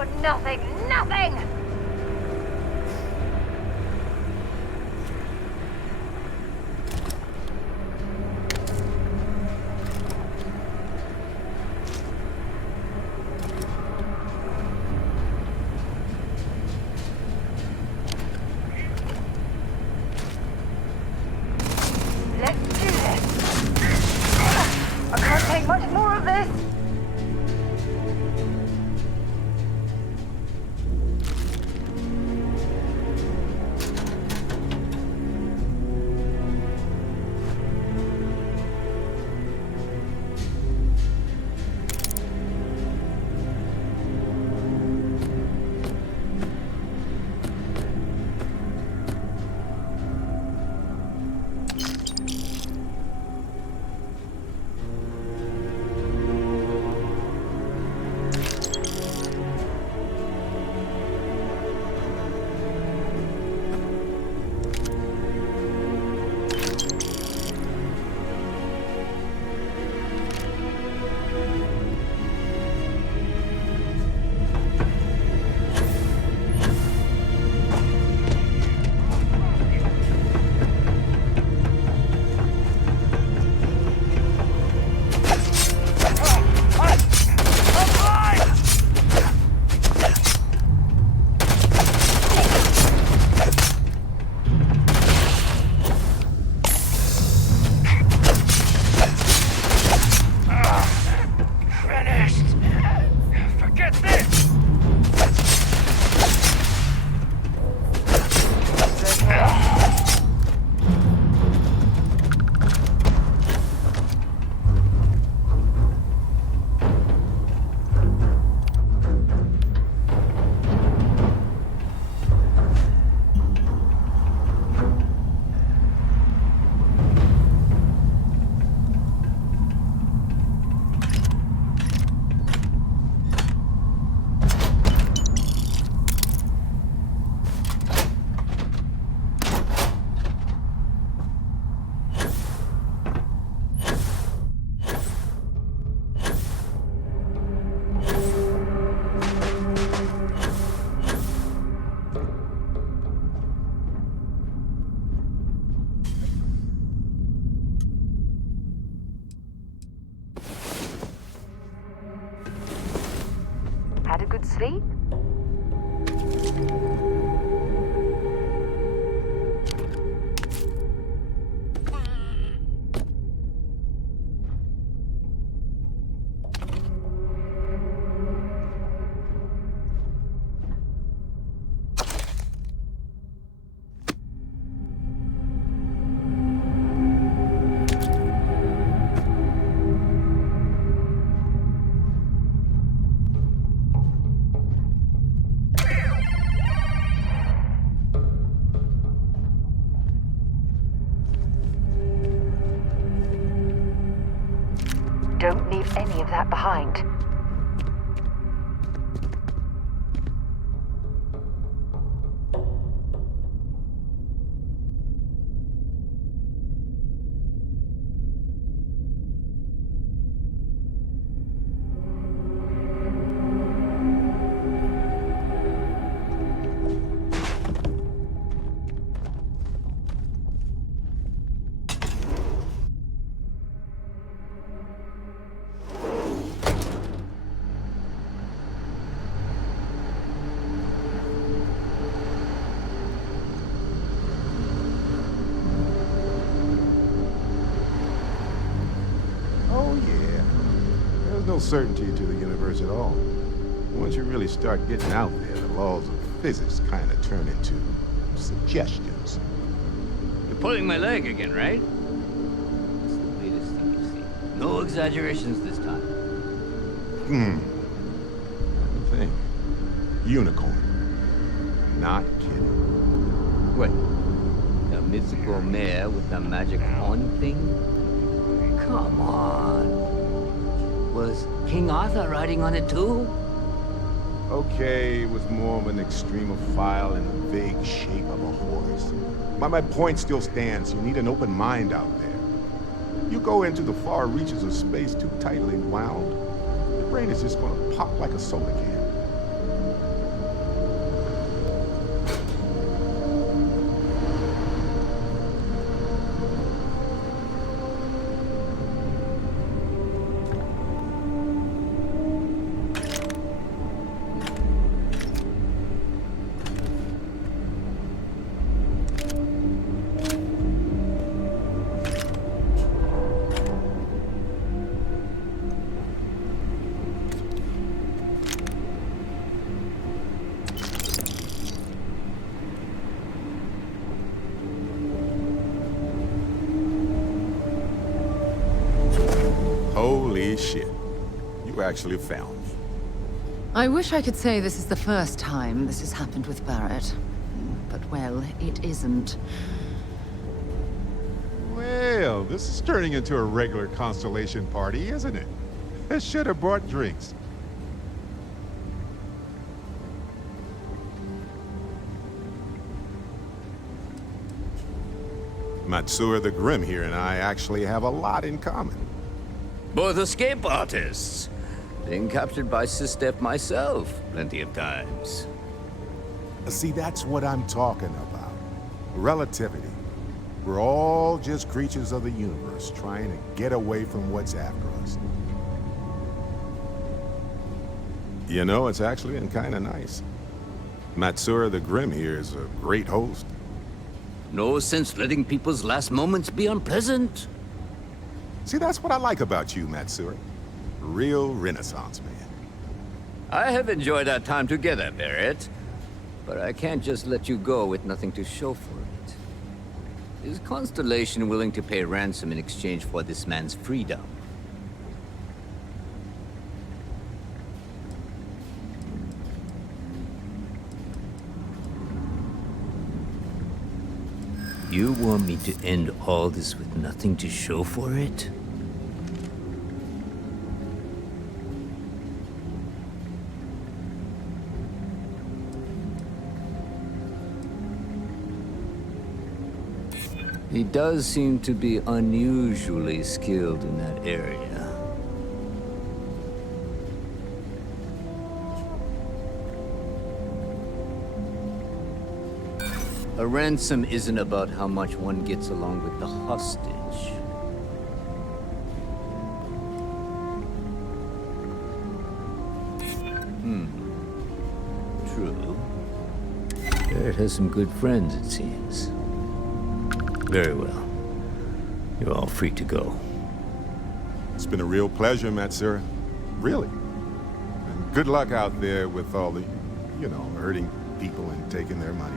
Oh, nothing, nothing! Let's do this! I can't take much more of this! Had a good sleep? Don't leave any of that behind. No certainty to the universe at all. Once you really start getting out there, the laws of physics kind of turn into suggestions. You're pulling my leg again, right? It's the latest thing you've seen. No exaggerations this time. Let me think. Unicorn. Not kidding. What? The mythical mare with the magic horn thing? Come on. Was King Arthur riding on it too? Okay, it was more of an extremophile in the vague shape of a horse. My point still stands. You need an open mind out there. You go into the far reaches of space too tightly wound, your brain is just gonna pop like a soda can. Holy shit. You actually found me. I wish I could say this is the first time this has happened with Barrett. But, well, it isn't. Well, this is turning into a regular Constellation party, isn't it? I should have brought drinks. Matsura the Grim here and I actually have a lot in common. Both escape artists. Been captured by Sistef myself plenty of times. See, that's what I'm talking about. Relativity. We're all just creatures of the universe trying to get away from what's after us. You know, it's actually been kind of nice. Matsura the Grim here is a great host. No sense letting people's last moments be unpleasant. See, that's what I like about you, Matsura. Real Renaissance man. I have enjoyed our time together, Barrett. But I can't just let you go with nothing to show for it. Is Constellation willing to pay ransom in exchange for this man's freedom? You want me to end all this with nothing to show for it? He does seem to be unusually skilled in that area. A ransom isn't about how much one gets along with the hostage. True. Barrett has some good friends, it seems. Very well. You're all free to go. It's been a real pleasure, Matsura. Really. And good luck out there with all the, you know, hurting people and taking their money.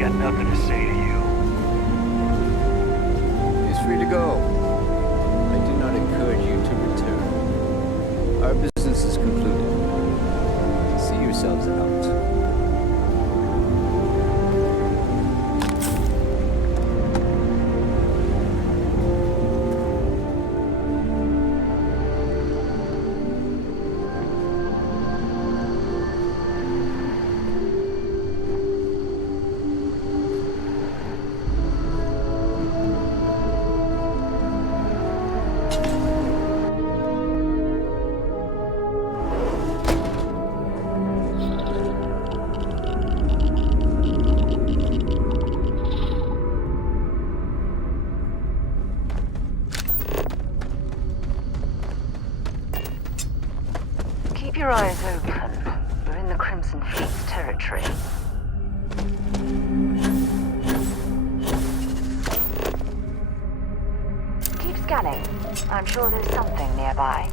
Got nothing to say to you. He's free to go. I do not encourage you to return. Our business is concluded. See yourselves out. Keep your eyes open. We're in the Crimson Fleet's territory. Keep scanning. I'm sure there's something nearby.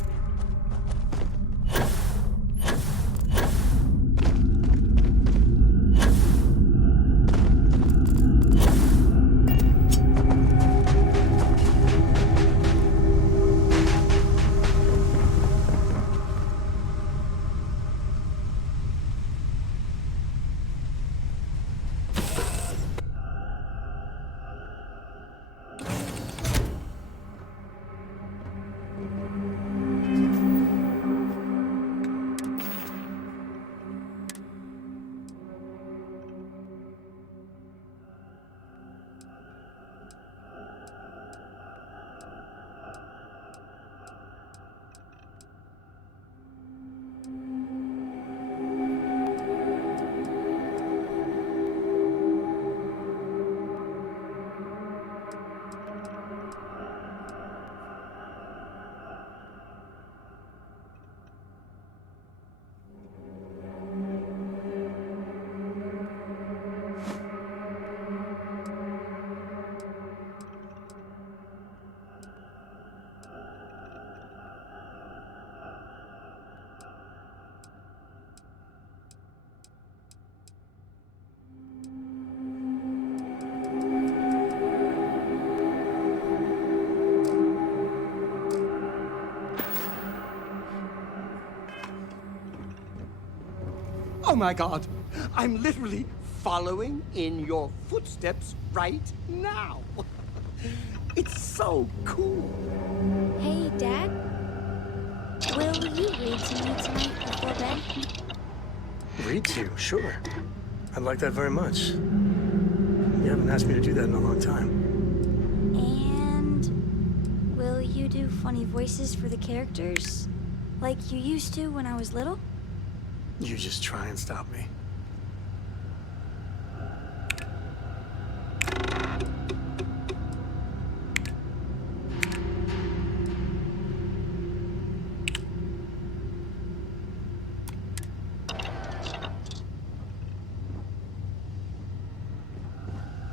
Oh my god, I'm literally following in your footsteps right now. It's so cool. Hey, Dad. Will you read to me tonight before bed? Read to you? Sure. I'd like that very much. You haven't asked me to do that in a long time. And will you do funny voices for the characters? Like you used to when I was little? You just try and stop me.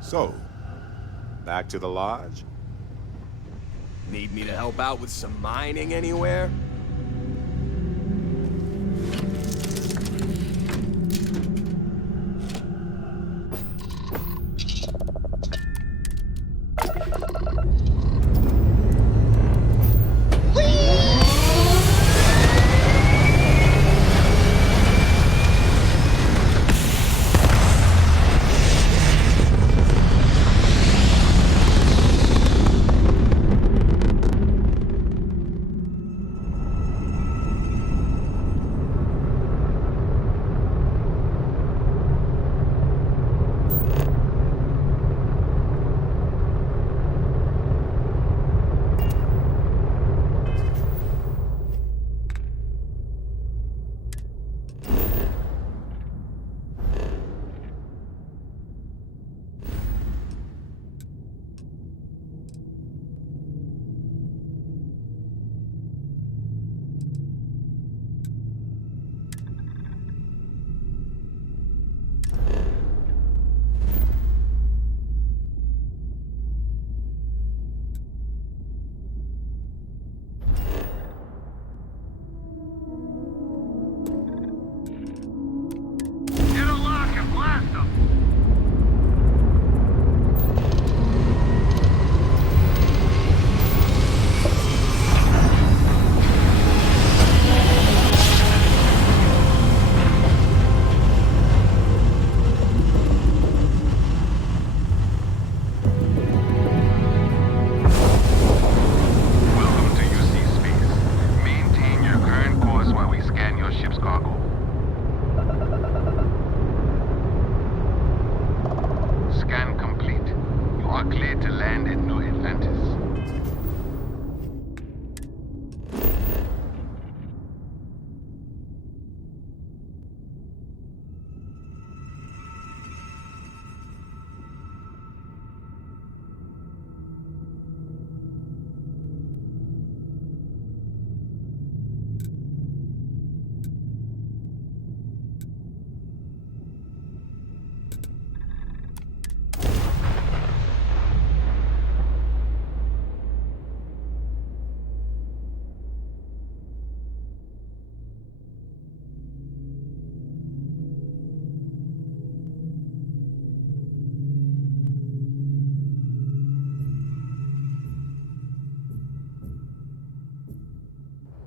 So, back to the lodge? Need me to help out with some mining anywhere?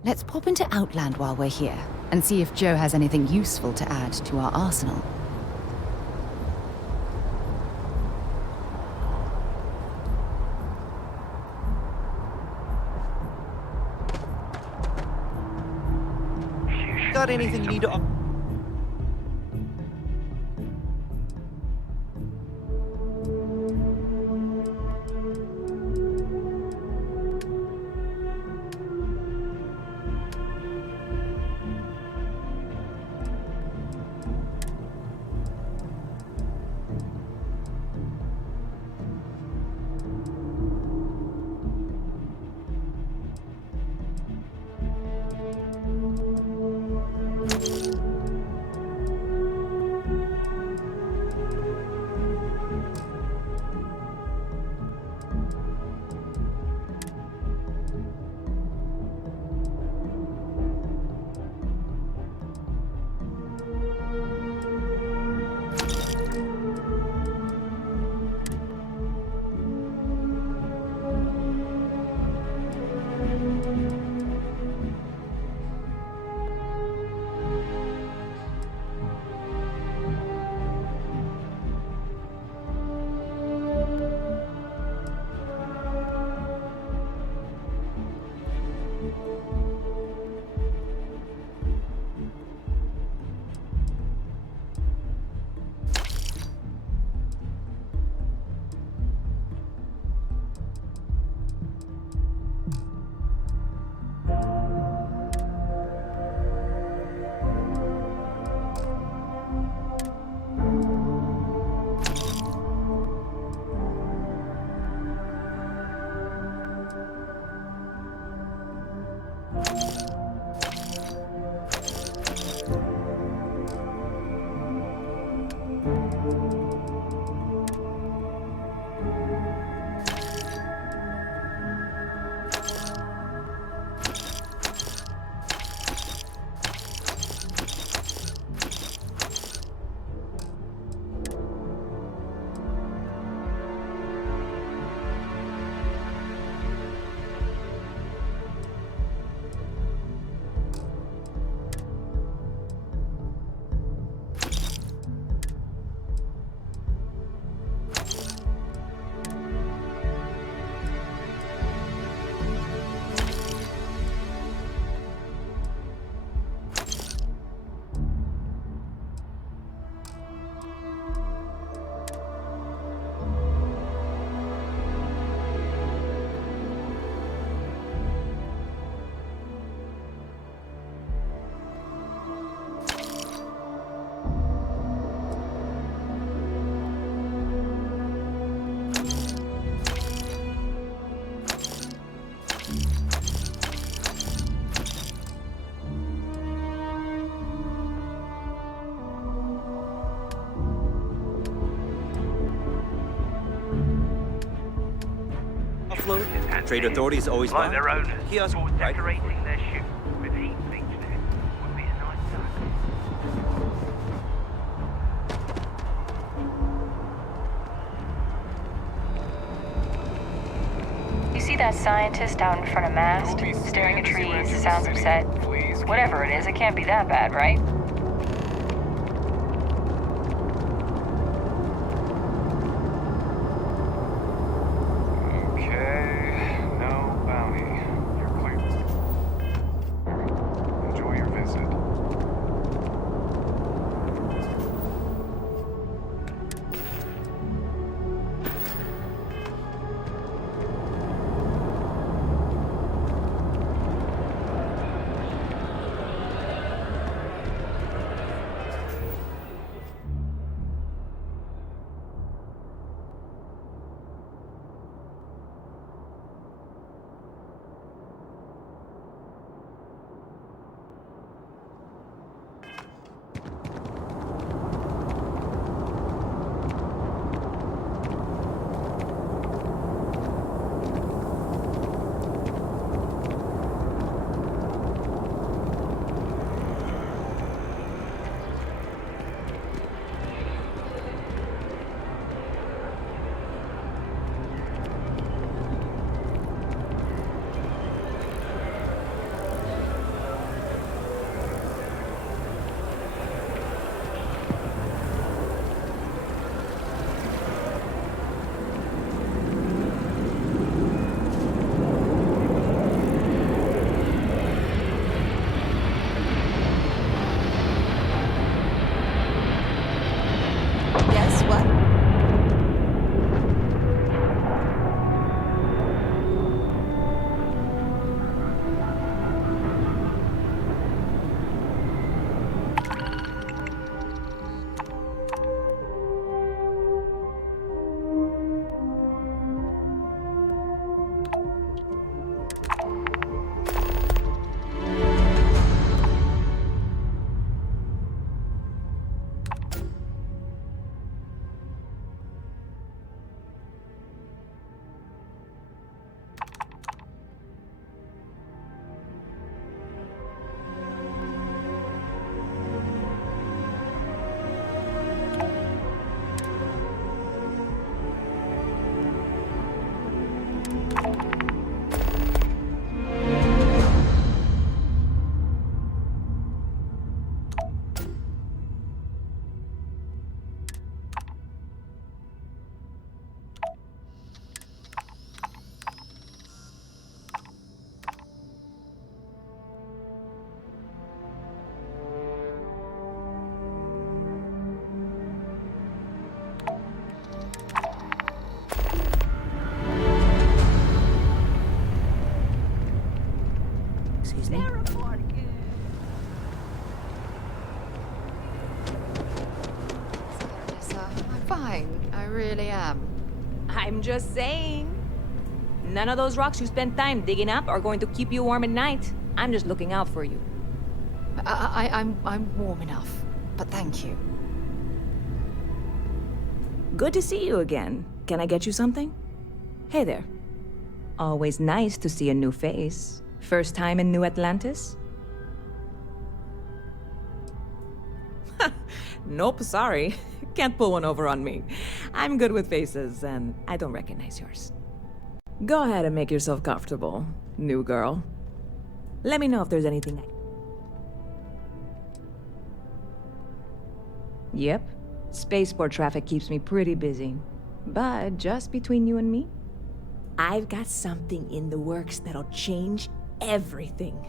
Let's pop into Outland while we're here, and see if Joe has anything useful to add to our arsenal. Got anything you need to... offload? Trade authorities always like buy? their owners, Kiosk, or right? decorating their ship with heat sinks there would be a nice touch. You see that scientist out in front of mast, staring at trees, sounds upset? Whatever it is, it can't be that bad, right? Okay, no bounty. You're clear. Enjoy your visit. Yes, what? Excuse me? I'm fine. I really am. I'm just saying. None of those rocks you spent time digging up are going to keep you warm at night. I'm just looking out for you. I'm warm enough, but thank you. Good to see you again. Can I get you something? Hey there. Always nice to see a new face. First time in New Atlantis? Nope, sorry. Can't pull one over on me. I'm good with faces, and I don't recognize yours. Go ahead and make yourself comfortable, new girl. Let me know if there's anything Yep. Spaceport traffic keeps me pretty busy. But just between you and me, I've got something in the works that'll change everything.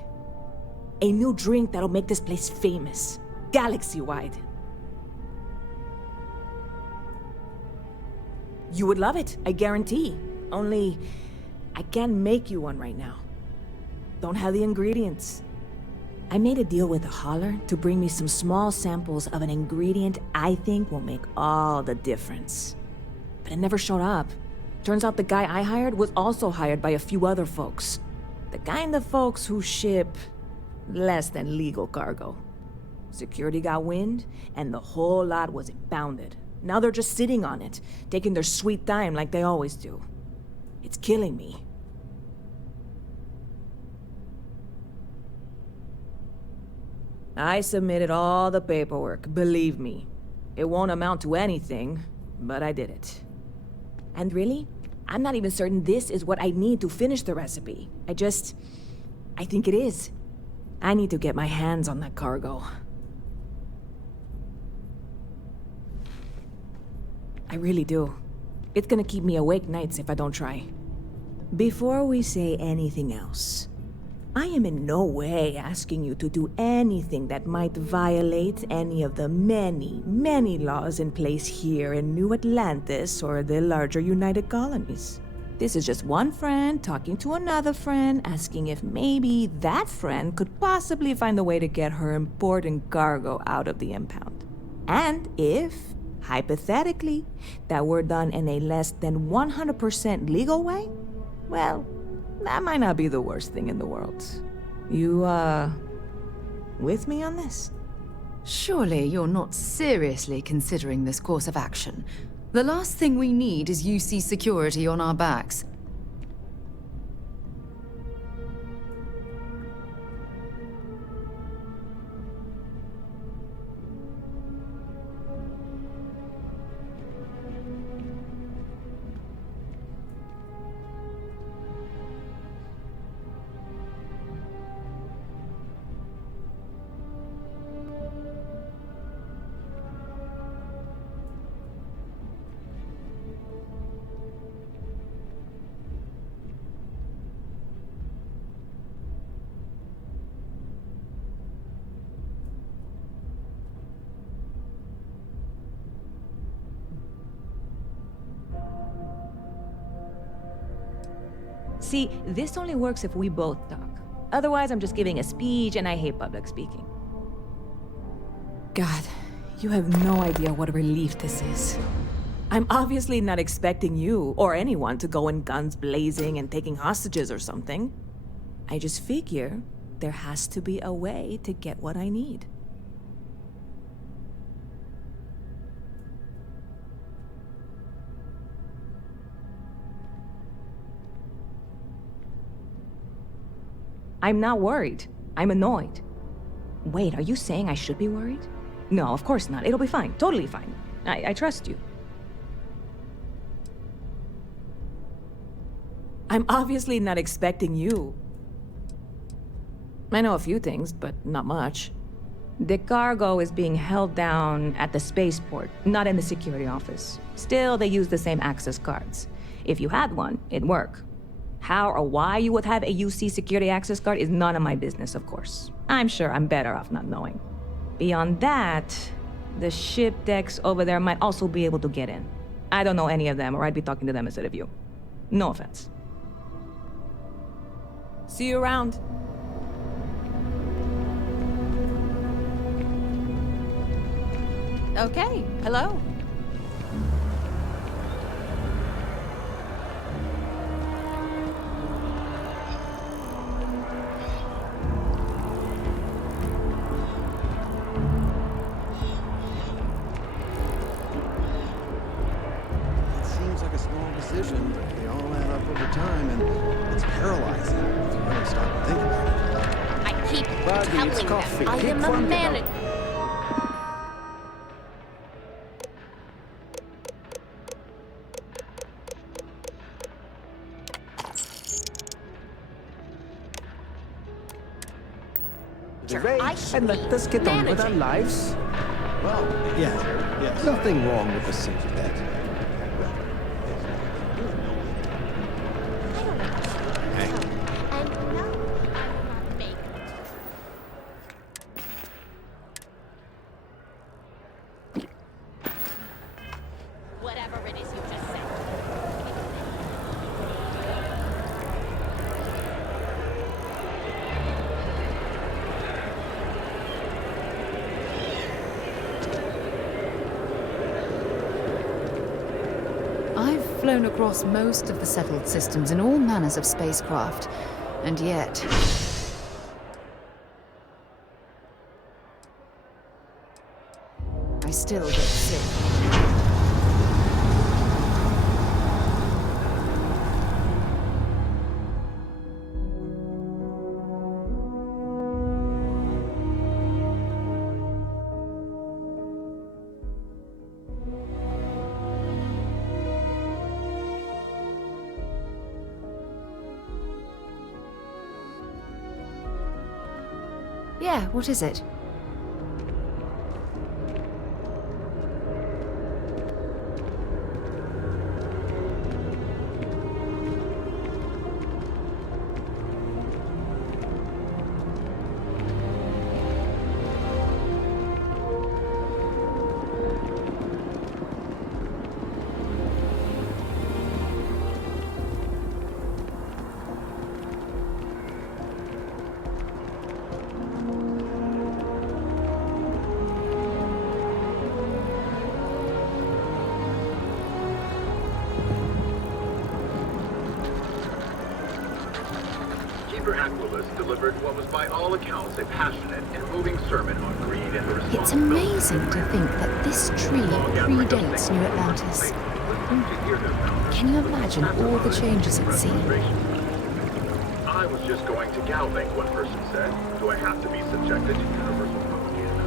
A new drink that'll make this place famous, galaxy-wide. You would love it, I guarantee. Only, I can't make you one right now. Don't have the ingredients. I made a deal with a hauler to bring me some small samples of an ingredient I think will make all the difference. But it never showed up. Turns out the guy I hired was also hired by a few other folks. The kind of folks who ship less than legal cargo. Security got wind, and the whole lot was impounded. Now they're just sitting on it, taking their sweet time like they always do. It's killing me, I submitted all the paperwork, believe me. It won't amount to anything, but I did it. And really, I'm not even certain this is what I need to finish the recipe. I think it is. I need to get my hands on that cargo. I really do. It's gonna keep me awake nights if I don't try. Before we say anything else, I am in no way asking you to do anything that might violate any of the many, many laws in place here in New Atlantis or the larger United Colonies. This is just one friend talking to another friend, asking if maybe that friend could possibly find a way to get her important cargo out of the impound. And if, hypothetically, that were done in a less than 100% legal way, well, that might not be the worst thing in the world. You, with me on this? Surely you're not seriously considering this course of action. The last thing we need is UC security on our backs. See, this only works if we both talk. Otherwise, I'm just giving a speech and I hate public speaking. God, you have no idea what a relief this is. I'm obviously not expecting you or anyone to go in guns blazing and taking hostages or something. I just figure there has to be a way to get what I need. I'm not worried. I'm annoyed. Wait, are you saying I should be worried? No, of course not. It'll be fine. Totally fine. I trust you. I'm obviously not expecting you. I know a few things, but not much. The cargo is being held down at the spaceport, not in the security office. Still, they use the same access cards. If you had one, it'd work. How or why you would have a UC security access card is none of my business, of course. I'm sure I'm better off not knowing. Beyond that, the ship decks over there might also be able to get in. I don't know any of them, or I'd be talking to them instead of you. No offense. See you around. Okay, hello. Decision, but they all add up over time, and it's paralyzing if you really stop and think about it. I keep Buggy, telling it's coffee. them I Keep am a funding. manager. And let us get on with our lives. Well, yeah. Nothing wrong with the simple bet. Whatever it is you just said. I've flown across most of the settled systems in all manners of spacecraft, and yet... I still get sick. Yeah, what is it? Delivered what was by all accounts a passionate and moving sermon on greed and the responsibility. It's amazing to think that this tree predates New Atlantis. Can you imagine all the changes it's seen? I was just going to galvanic, one person said. Do I have to be subjected to universal propaganda?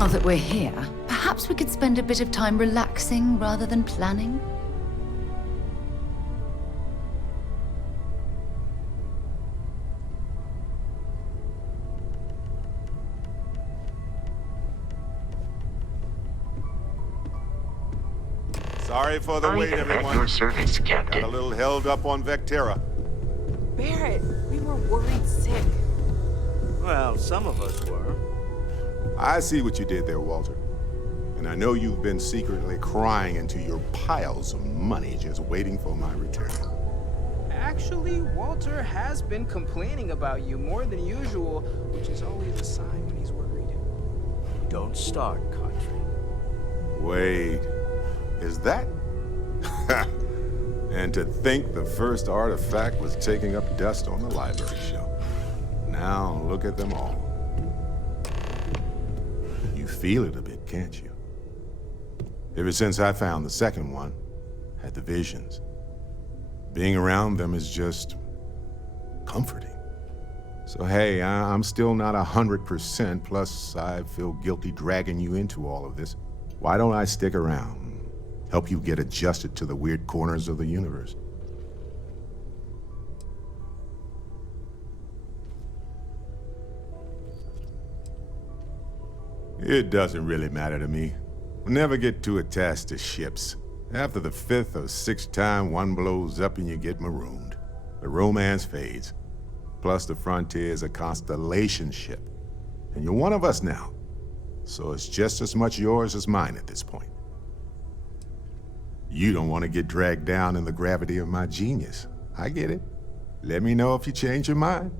Now that we're here, perhaps we could spend a bit of time relaxing rather than planning? Sorry for the wait, everyone. At your service, Captain. Got a little held up on Vectera. Barrett, we were worried sick. Well, some of us were. I see what you did there, Walter. And I know you've been secretly crying into your piles of money just waiting for my return. Actually, Walter has been complaining about you more than usual, which is always a sign when he's worried. Don't start, country. Wait, is that? And to think the first artifact was taking up dust on the library shelf. Now look at them all. You feel it a bit, can't you? Ever since I found the second one, had the visions. Being around them is just comforting. So hey, I'm still not 100%, plus I feel guilty dragging you into all of this. Why don't I stick around, help you get adjusted to the weird corners of the universe? It doesn't really matter to me. We'll never get too attached to ships. After the 5th or 6th time one blows up and you get marooned, the romance fades. Plus the Frontier is a constellation ship. And you're one of us now. So it's just as much yours as mine at this point. You don't want to get dragged down in the gravity of my genius. I get it. Let me know if you change your mind.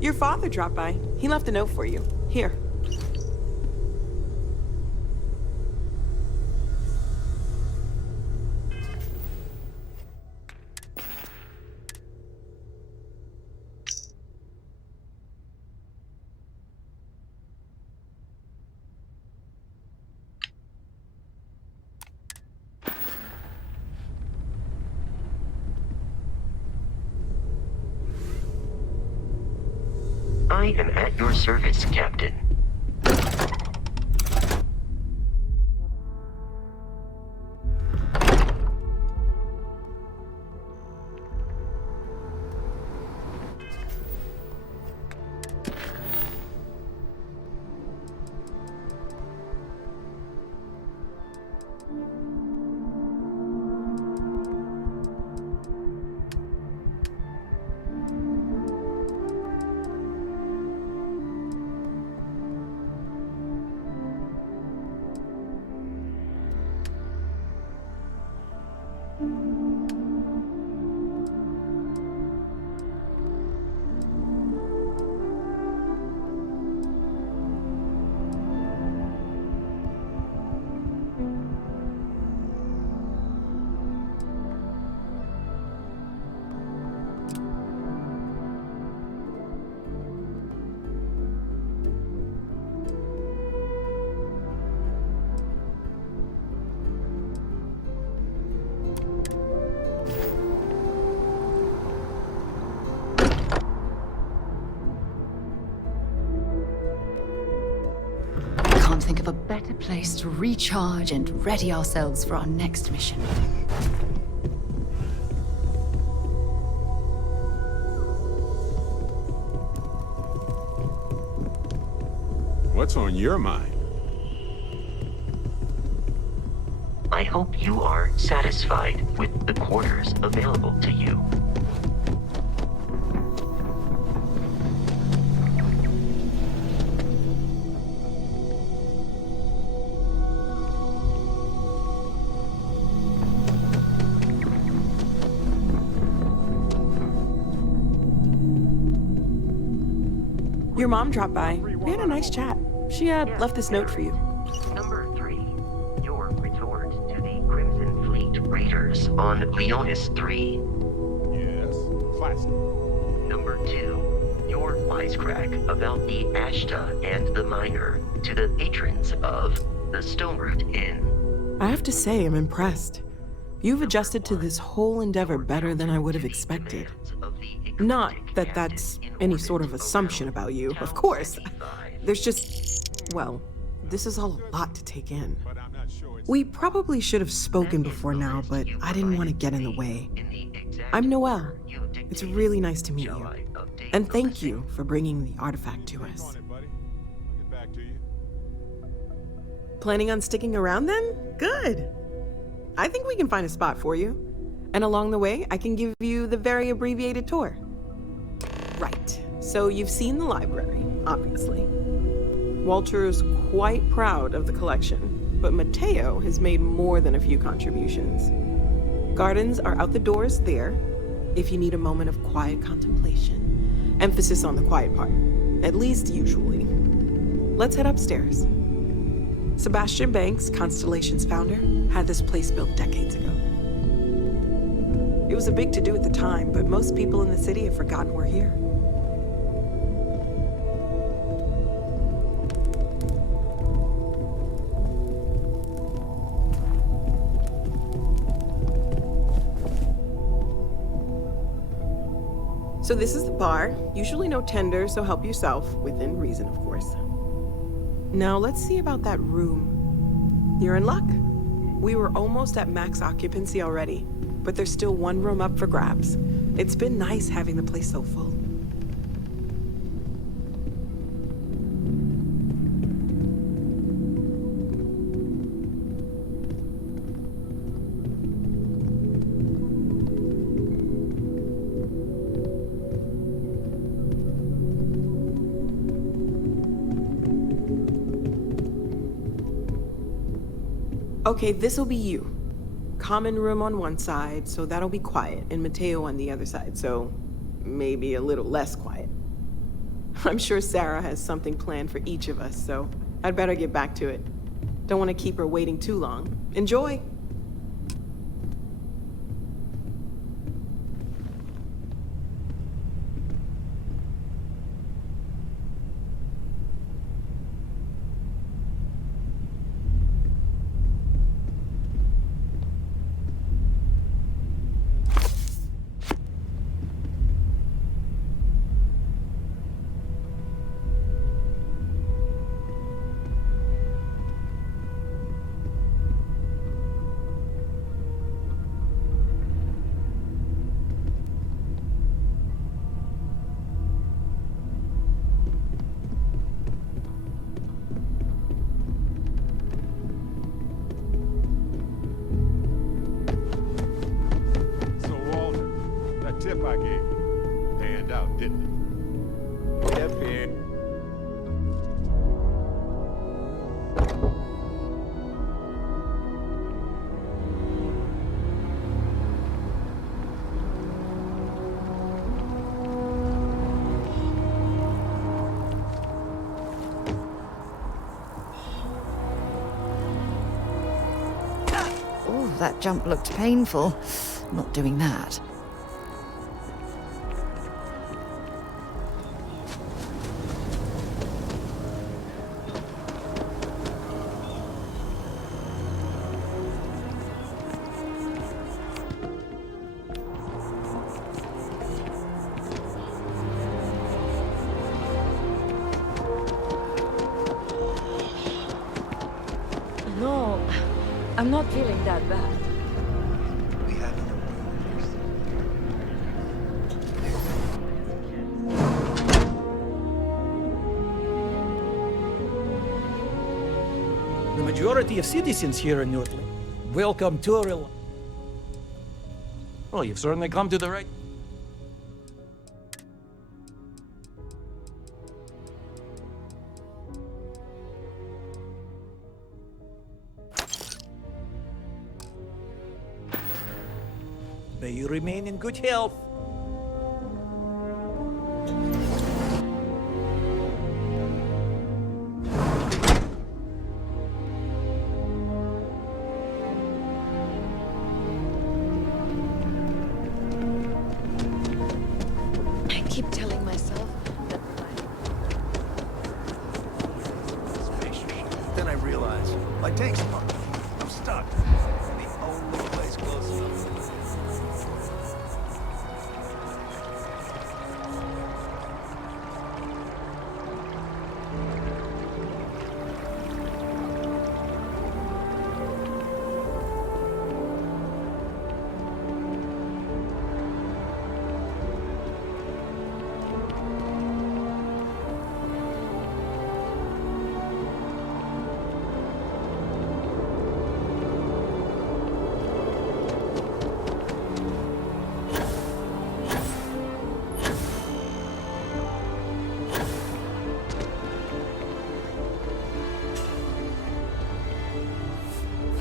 Your father dropped by. He left a note for you. Here. I am at your service, Captain. a better place to recharge and ready ourselves for our next mission. What's on your mind? I hope you are satisfied with the quarters available to you. Your mom dropped by. We had a nice chat. She had left this note for you. Number 3, your retort to the Crimson Fleet Raiders on Leonis 3. Yes, classic. Number 2, your wisecrack about the Ashta and the Miner to the patrons of the Stoneroot Inn. I have to say, I'm impressed. You've adjusted to this whole endeavor better than I would have expected. Not that that's any sort of assumption about you, of course. There's just, well, this is all a lot to take in. We probably should have spoken before now, but I didn't want to get in the way. I'm Noelle. It's really nice to meet you. And thank you for bringing the artifact to us. Planning on sticking around then? Good. I think we can find a spot for you. And along the way, I can give you the very abbreviated tour. Right. So you've seen the library, obviously. Walter's quite proud of the collection, but Mateo has made more than a few contributions. Gardens are out the doors there, if you need a moment of quiet contemplation. Emphasis on the quiet part, at least usually. Let's head upstairs. Sebastian Banks, Constellation's founder, had this place built decades ago. It was a big to-do at the time, but most people in the city have forgotten we're here. So this is the bar. Usually no tender, so help yourself, within reason, of course. Now let's see about that room. You're in luck. We were almost at max occupancy already, but there's still one room up for grabs. It's been nice having the place so full. Okay, this'll be you. Common room on one side, so that'll be quiet, and Mateo on the other side, so maybe a little less quiet. I'm sure Sarah has something planned for each of us, so I'd better get back to it. Don't want to keep her waiting too long. Enjoy! Tip I gave you panned out, didn't it? Yep, yeah. Oh, that jump looked painful. Not doing that. No, I'm not feeling that bad. We have The majority of citizens here in Northland welcome to Well, you've certainly come to the right. May you remain in good health. I keep telling myself that Then I realize my tank's pumped. I'm stuck. The only place close enough.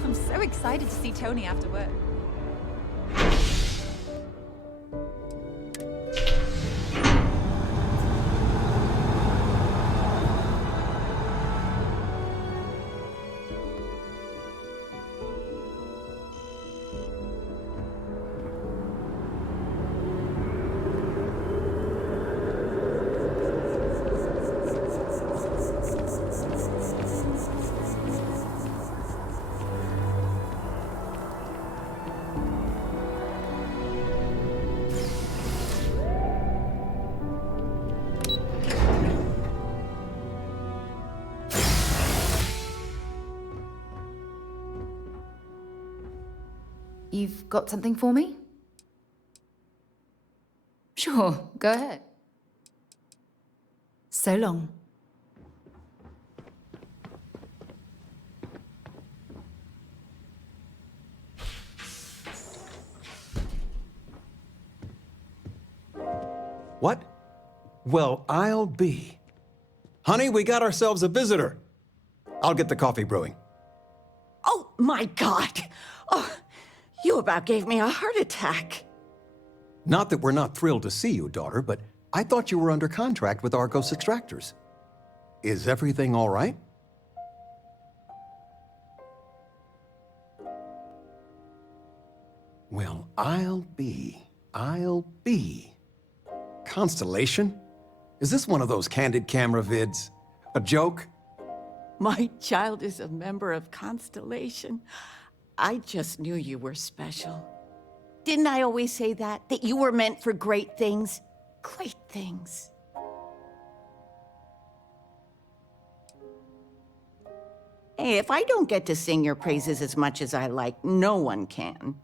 I'm so excited to see Tony after work. You've got something for me? Sure, go ahead. So long. What? Well, I'll be. Honey, we got ourselves a visitor. I'll get the coffee brewing. Oh, my God. Oh, you about gave me a heart attack. Not that we're not thrilled to see you, daughter, but I thought you were under contract with Argos Extractors. Is everything all right? Well, I'll be. Constellation? Is this one of those candid camera vids? A joke? My child is a member of Constellation. I just knew you were special. Didn't I always say that? That you were meant for great things? Great things. Hey, if I don't get to sing your praises as much as I like, no one can.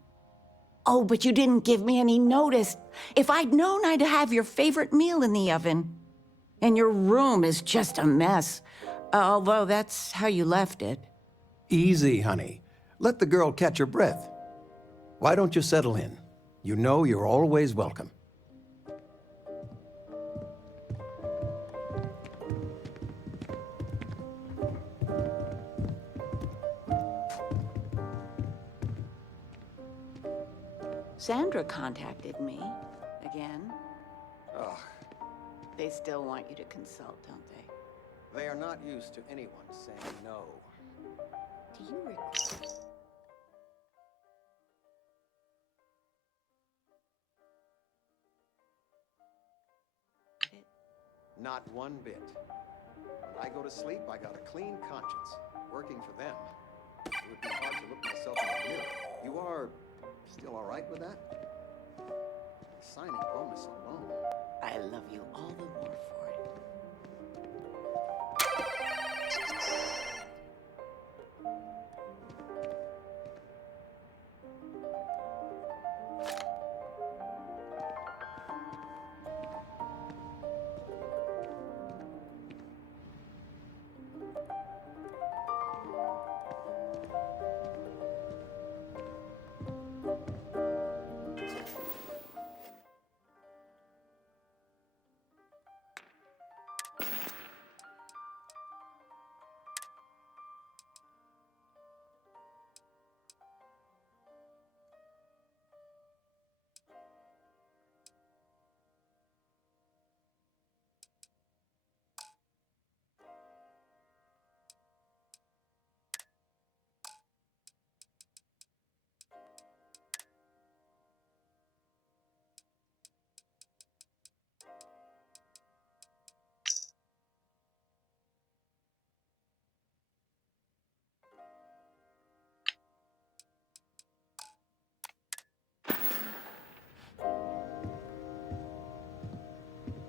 Oh, but you didn't give me any notice. If I'd known, I'd have your favorite meal in the oven. And your room is just a mess. Although that's how you left it. Easy, honey. Let the girl catch her breath. Why don't you settle in? You know you're always welcome. Sandra contacted me again. Ugh, They still want you to consult, don't they? they are not used to anyone saying no. Do you recall? Not one bit. When I go to sleep, I got a clean conscience. Working for them. It would be hard to look myself in the mirror. You are still all right with that? The signing bonus alone. I love you all the more for it.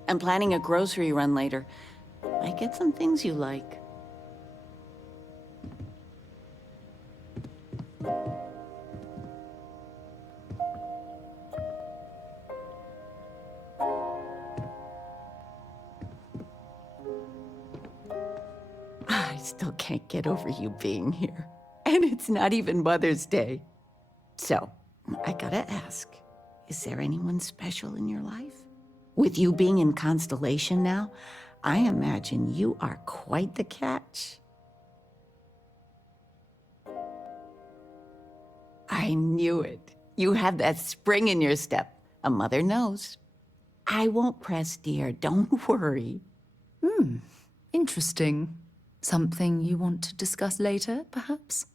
I'm planning a grocery run later. Might get some things you like. I still can't get over you being here. And it's not even Mother's Day. So, I gotta ask, is there anyone special in your life? With you being in Constellation now, I imagine you are quite the catch. I knew it. You have that spring in your step. A mother knows. I won't press, dear. Don't worry. Interesting. Something you want to discuss later, perhaps?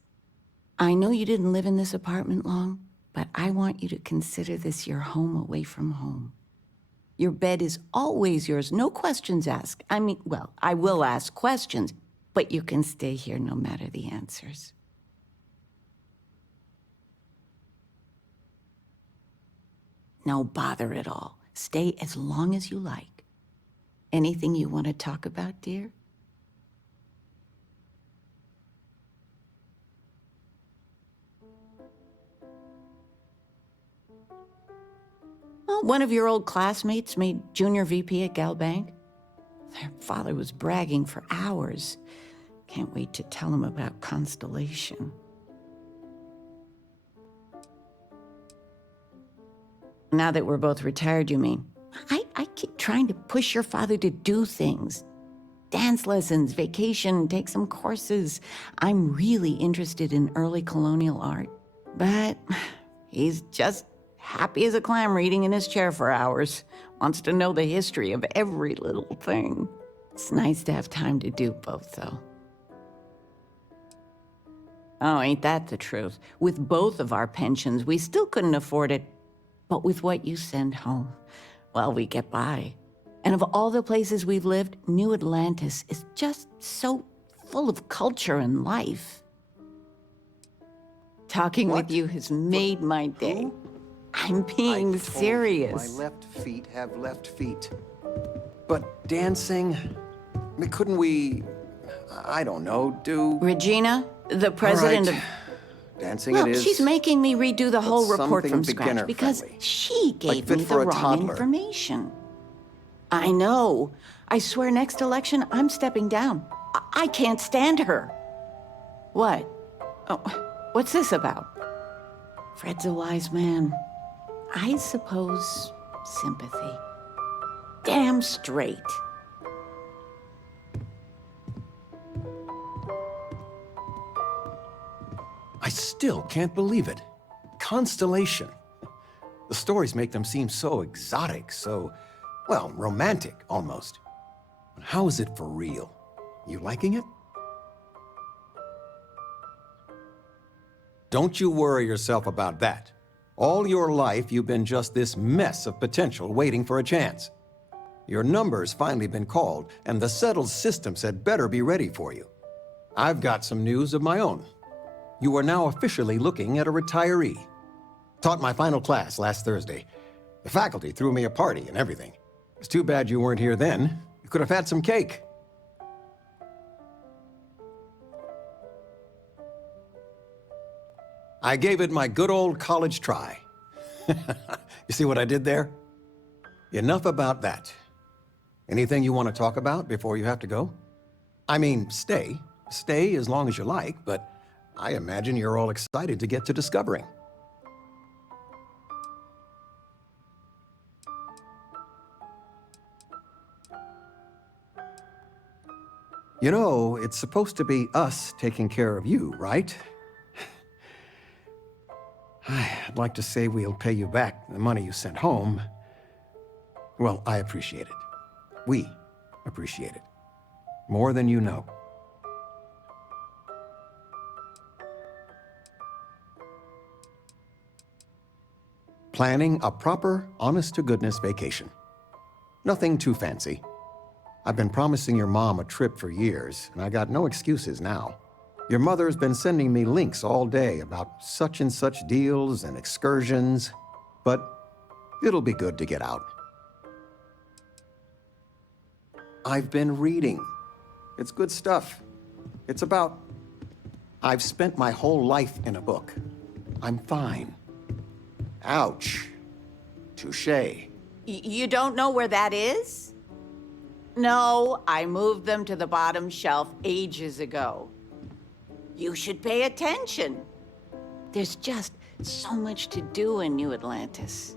I know you didn't live in this apartment long, but I want you to consider this your home away from home. Your bed is always yours, no questions asked. I mean, well, I will ask questions, but you can stay here no matter the answers. No bother at all. Stay as long as you like. Anything you want to talk about, dear? Well, one of your old classmates made junior VP at Gal Bank. Their father was bragging for hours. Can't wait to tell him about Constellation. Now that we're both retired, you mean? I keep trying to push your father to do things. Dance lessons, vacation, take some courses. I'm really interested in early colonial art. But he's just happy as a clam reading in his chair for hours. Wants to know the history of every little thing. It's nice to have time to do both, though. Oh, ain't that the truth? With both of our pensions, we still couldn't afford it. But with what you send home, well, we get by. And of all the places we've lived, New Atlantis is just so full of culture and life. Talking with you has made my day. I'm being serious. My left feet have left feet. But dancing, I mean, couldn't we, I don't know, do... Regina, the president of... Dancing well, it is. She's making me redo the whole report from scratch because friendly. she gave Like fit me for the a wrong toddler. information. I know. I swear next election, I'm stepping down. I can't stand her. What? Oh, what's this about? Fred's a wise man. I suppose sympathy. Damn straight. I still can't believe it. Constellation. The stories make them seem so exotic, so, well, romantic, almost. But how is it for real? You liking it? Don't you worry yourself about that. All your life, you've been just this mess of potential waiting for a chance. Your number's finally been called, and the settled systems had better be ready for you. I've got some news of my own. You are now officially looking at a retiree. Taught my final class last Thursday. The faculty threw me a party and everything. It's too bad you weren't here then. You could have had some cake. I gave it my good old college try. You see what I did there? Enough about that. Anything you want to talk about before you have to go? I mean, stay. Stay as long as you like, but I imagine you're all excited to get to discovering. You know, it's supposed to be us taking care of you, right? I'd like to say we'll pay you back the money you sent home. Well, I appreciate it. We appreciate it. More than you know. Planning a proper, honest-to-goodness vacation. Nothing too fancy. I've been promising your mom a trip for years, and I got no excuses now. Your mother's been sending me links all day about such and such deals and excursions, but it'll be good to get out. I've been reading. It's good stuff. It's about... I've spent my whole life in a book. I'm fine. Ouch. Touché. You don't know where that is? No, I moved them to the bottom shelf ages ago. You should pay attention. There's just so much to do in New Atlantis.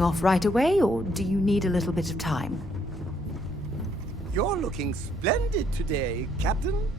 Off right away, or do you need a little bit of time? You're looking splendid today, Captain.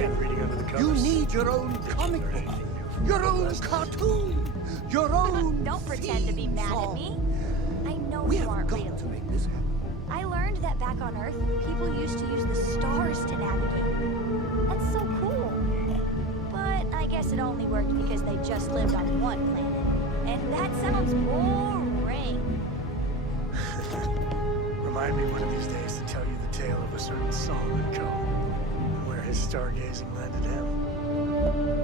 Ken. reading under the You covers. need your own comic book, your own cartoon, your own. Don't pretend to be mad at song. me. I know We you have aren't got real. to make this happen. I learned that back on Earth, people used to use the stars to navigate. That's so cool. But I guess it only worked because they just lived on one planet. And that sounds boring. Remind me one of these days to tell you the tale of a certain Solomon Co. and where his stargazing landed him.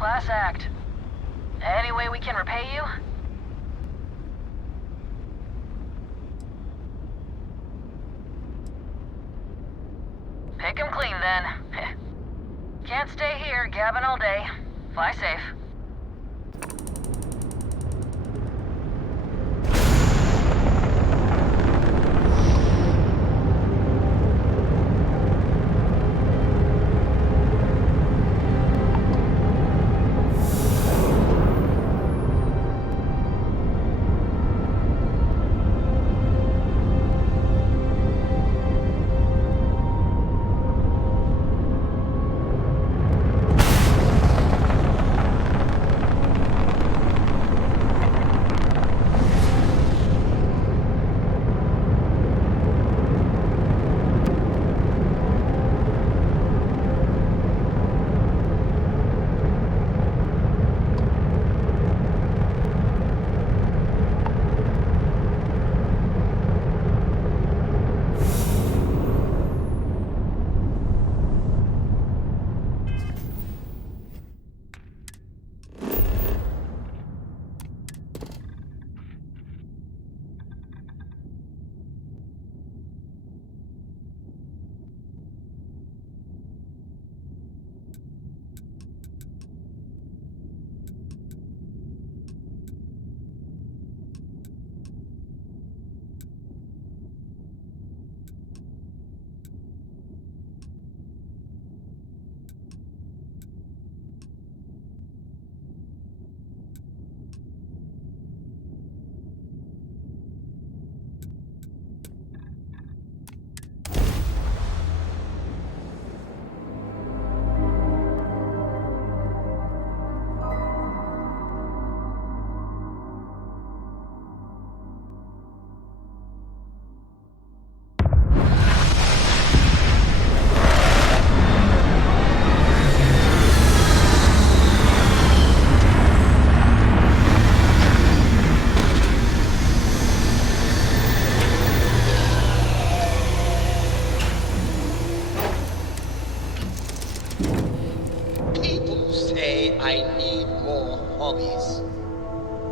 Class act. Any way we can repay you? Pick 'em clean, then. Can't stay here gabbing all day. Fly safe.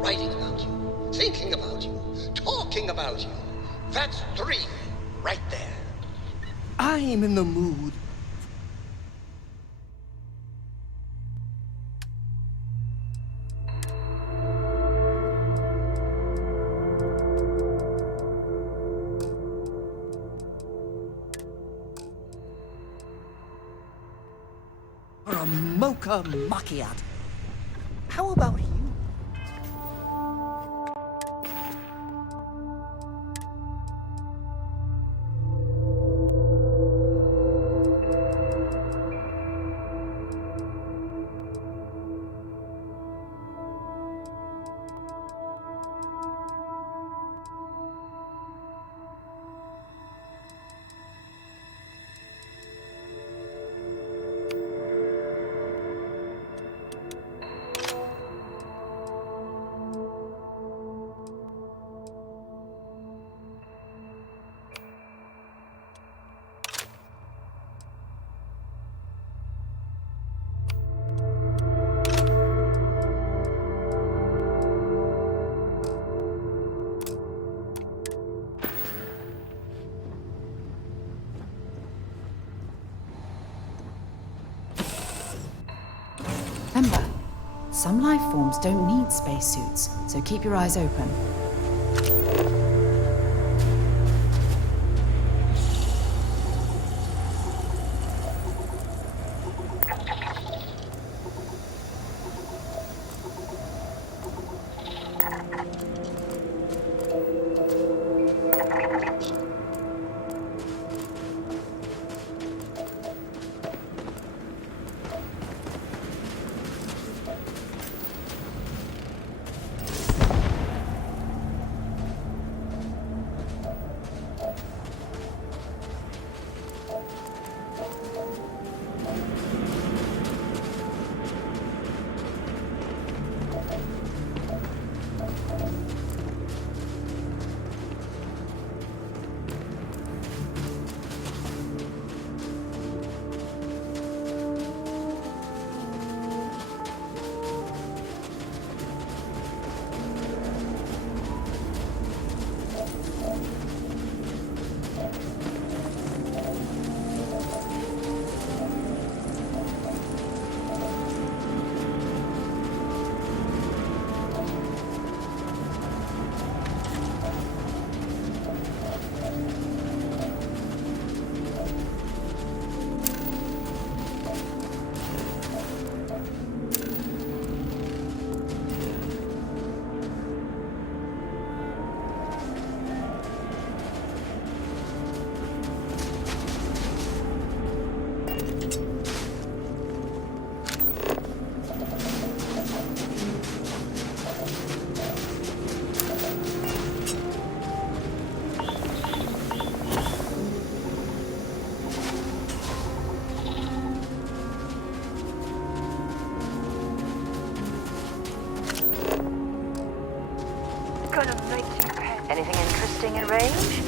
Writing about you, thinking about you, talking about you. That's 3 right there. I'm in the mood. For a mocha macchiato. How about you? Remember, some life forms don't need spacesuits, so keep your eyes open. range?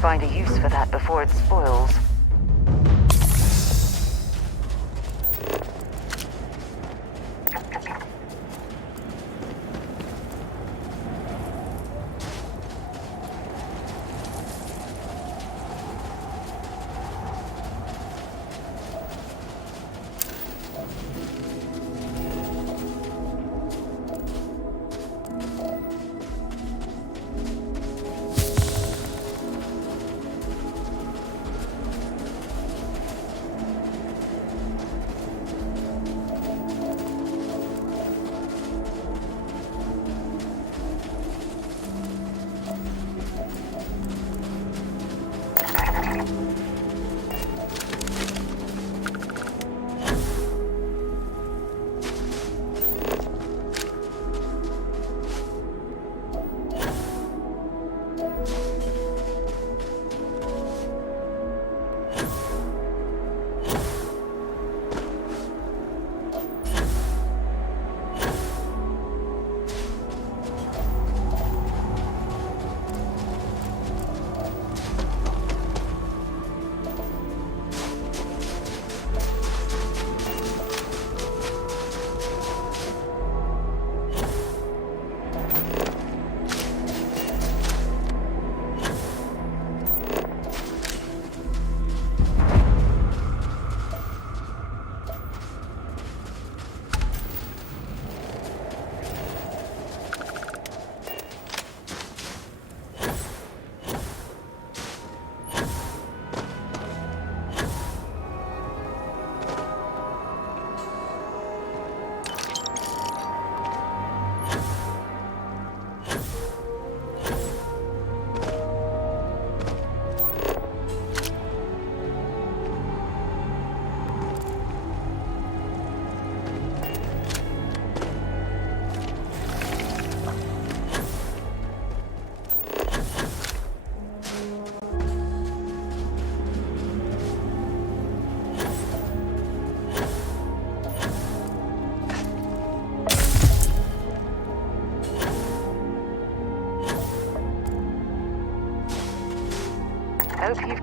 find a use for that before it spoils.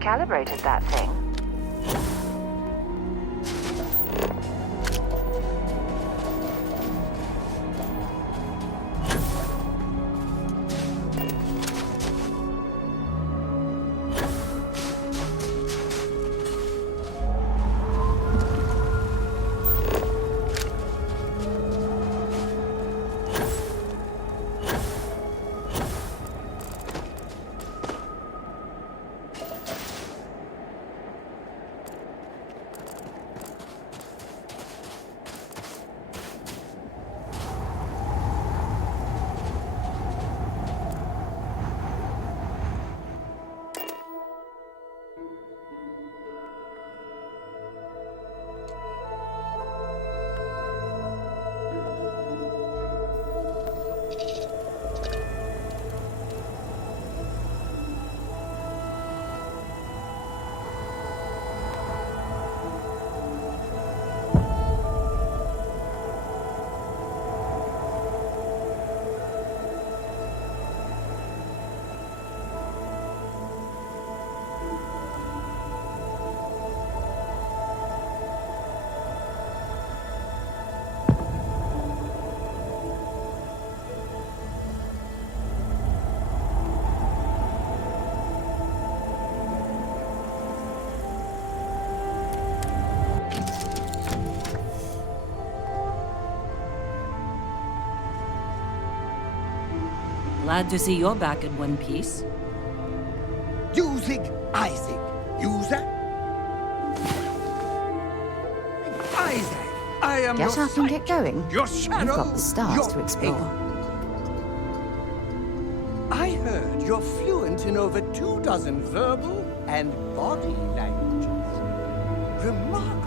calibrated that thing. Glad to see you're back in one piece. Using Isaac. User? Isaac, I am Get your up and get going. Your shadow. You've got the stars your to explore. pain. I heard you're fluent in over 24 verbal and body languages. Remarkable.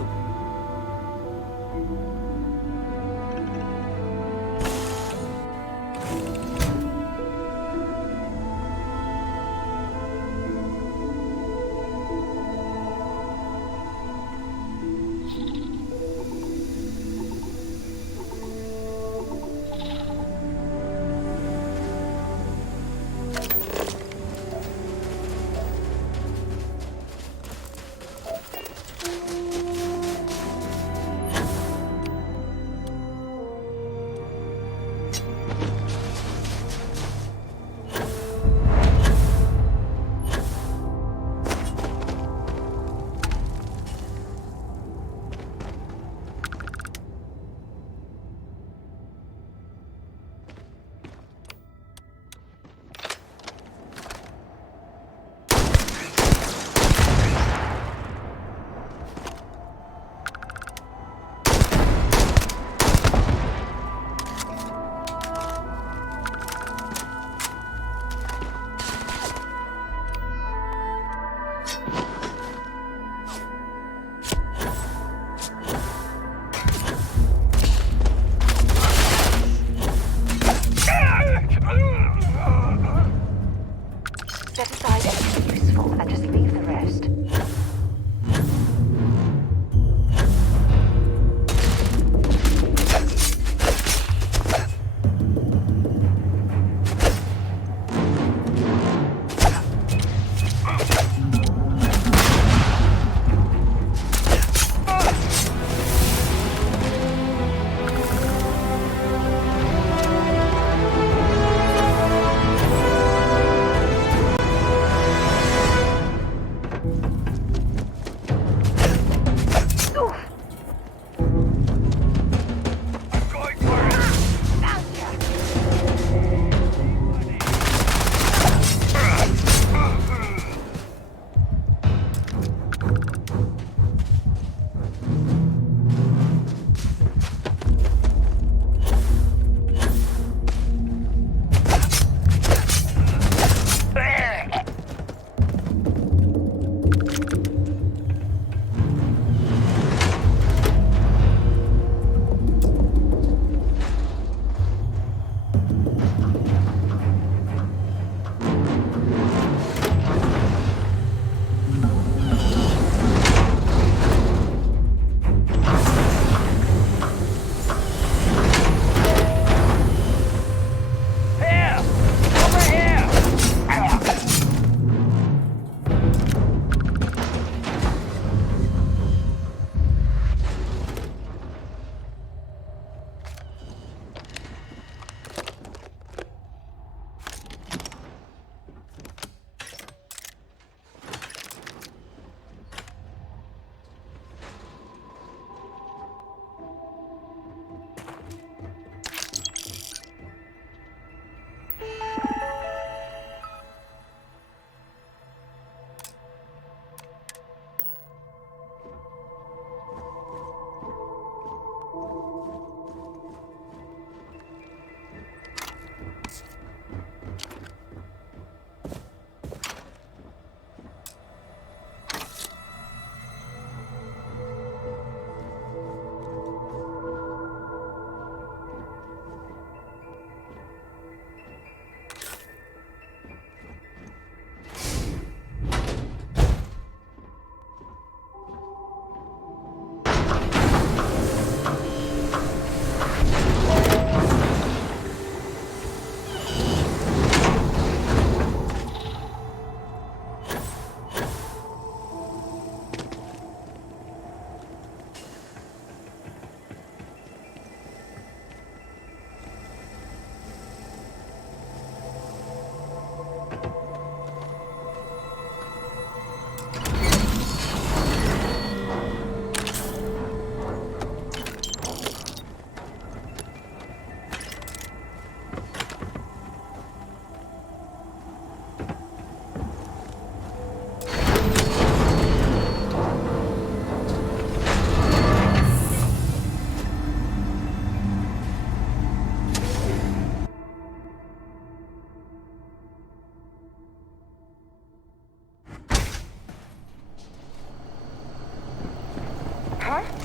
huh?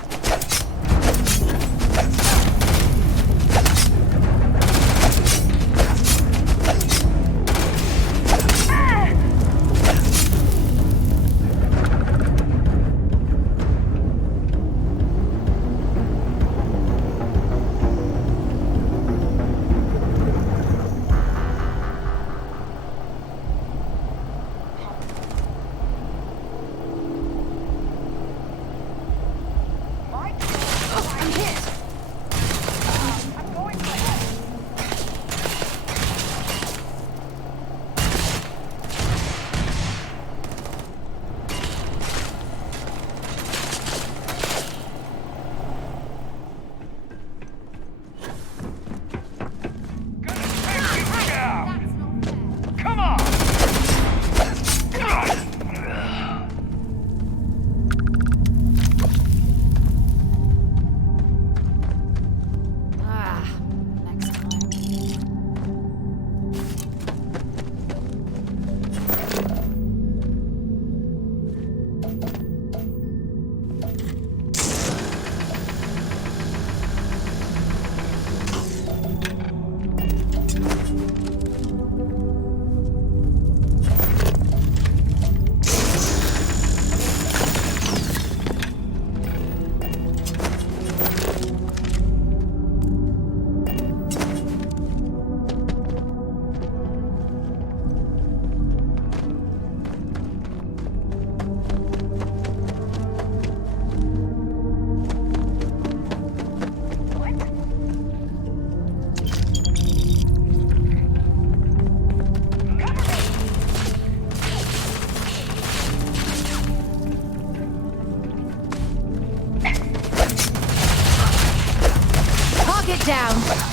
Down.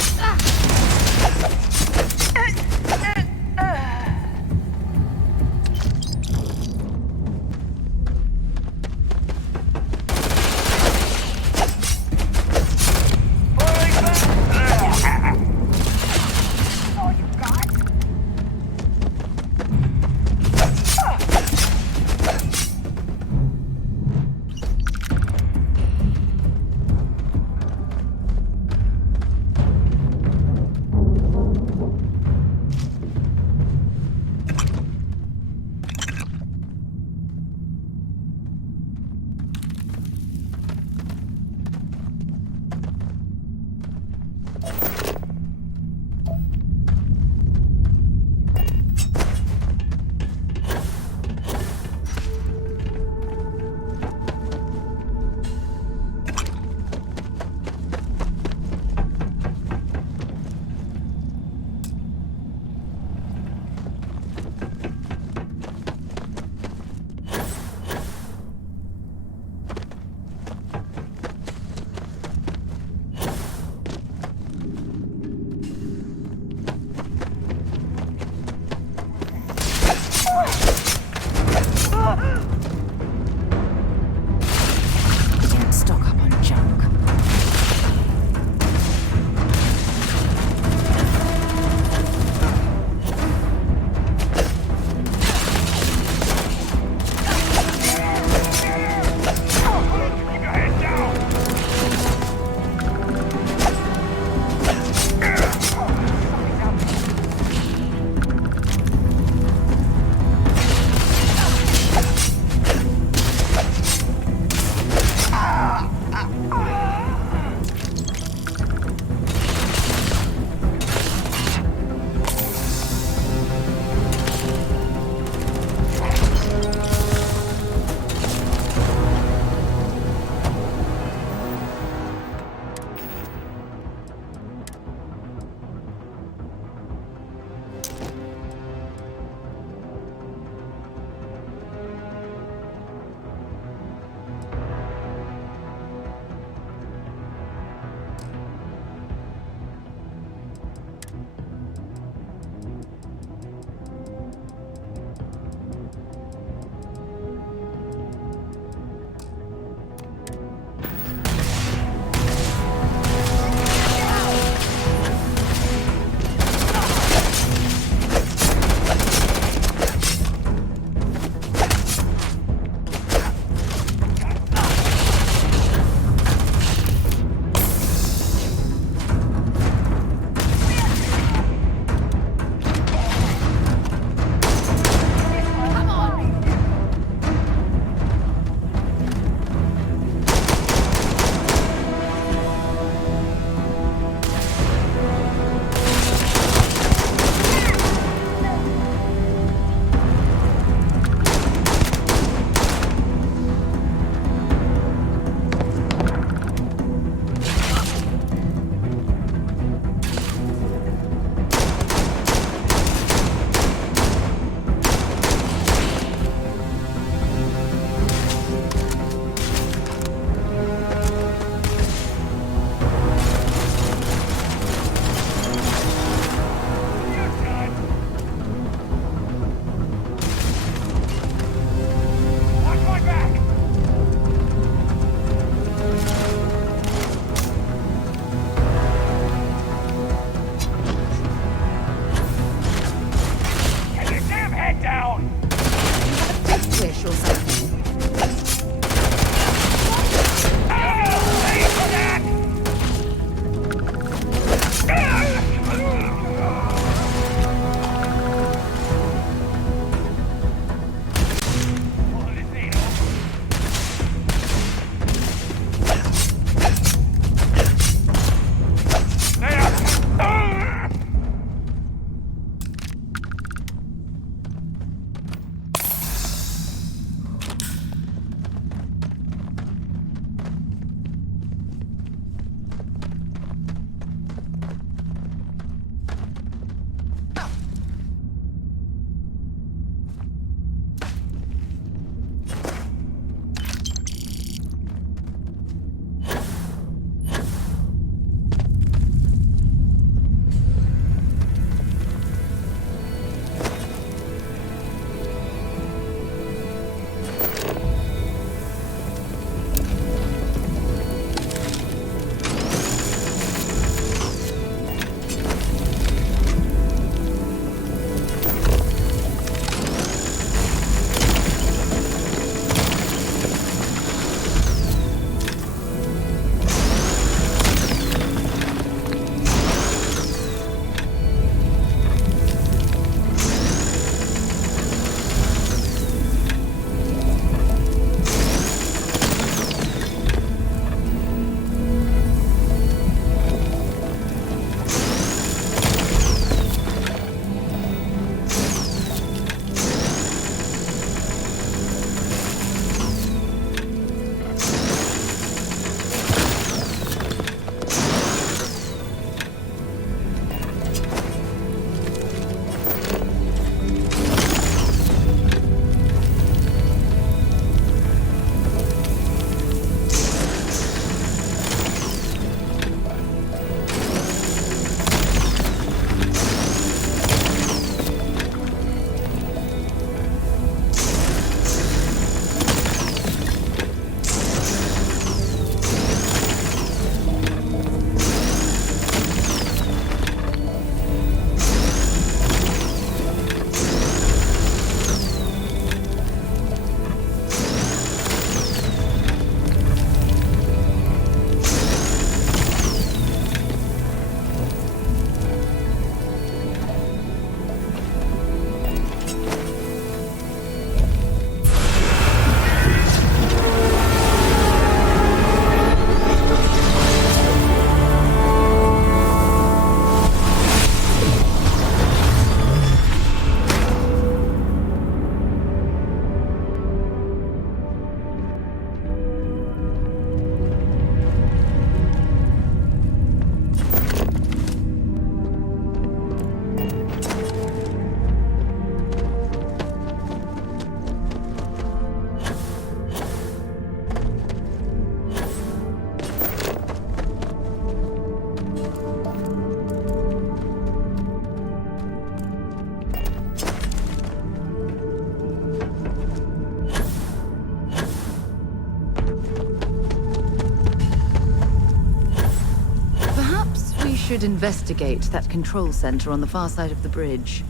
should investigate that control center on the far side of the bridge.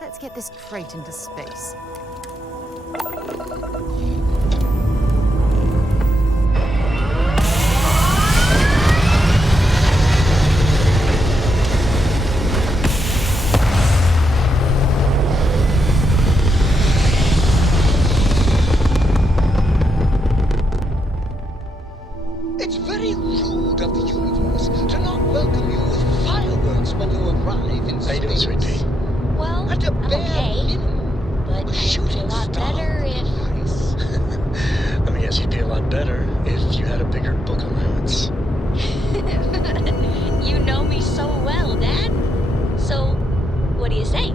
Let's get this crate into space. It's very rude of the universe to not welcome you with fireworks when you arrive in space. How you doing, sweetie? Well, At a I'm bare okay. minimum, But a it'd be shooting a lot star. better if... Let me guess, you'd be a lot better if you had a bigger book allowance. You know me so well, Dad. So, what do you say?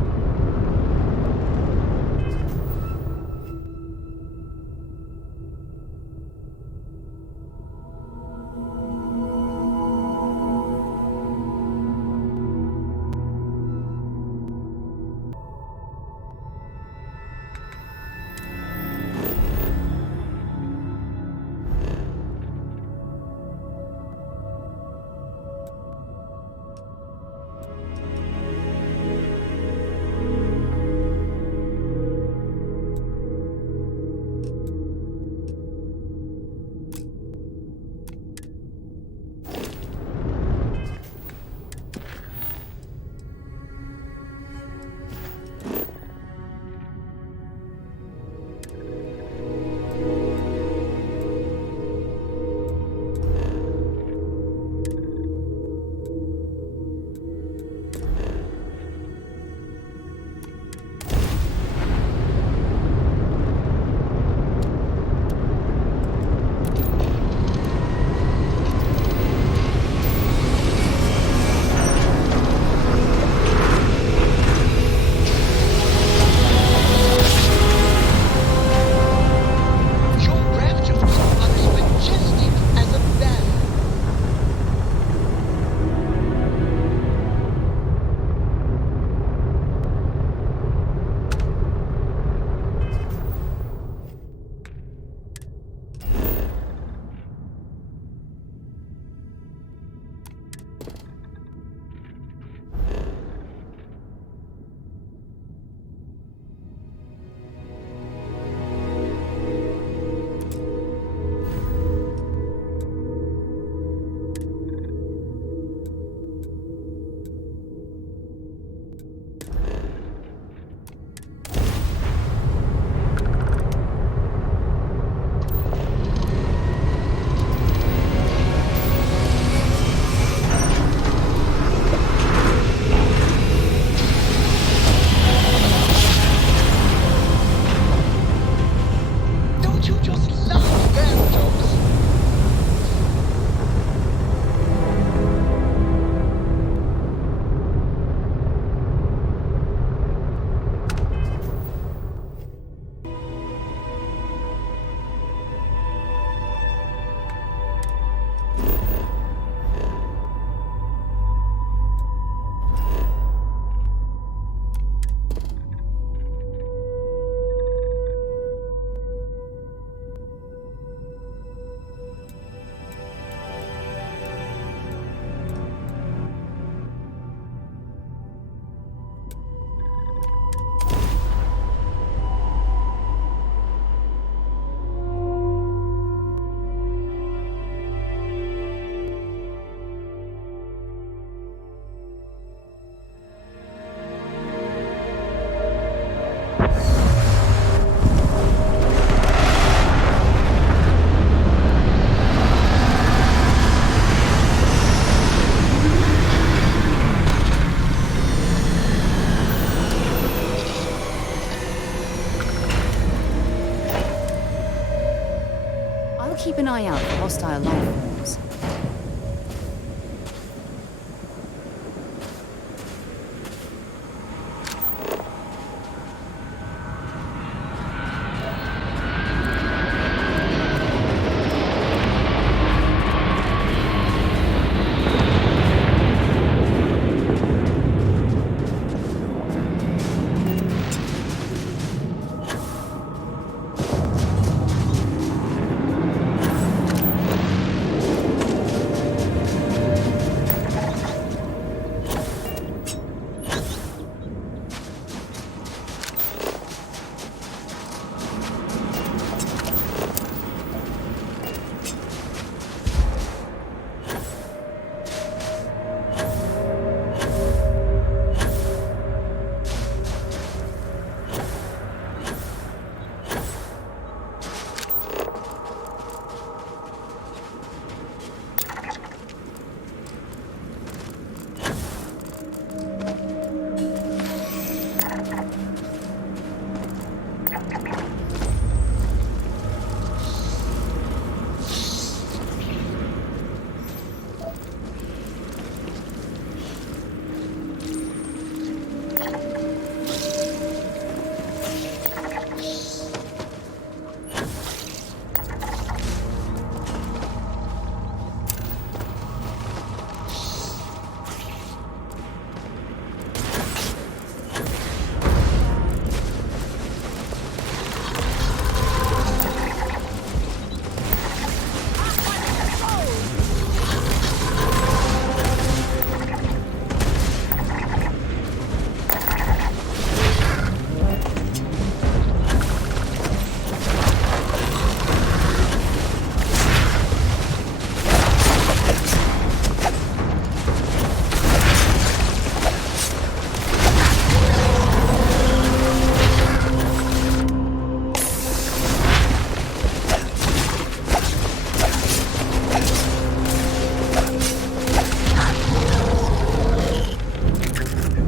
eye out for hostile life forms.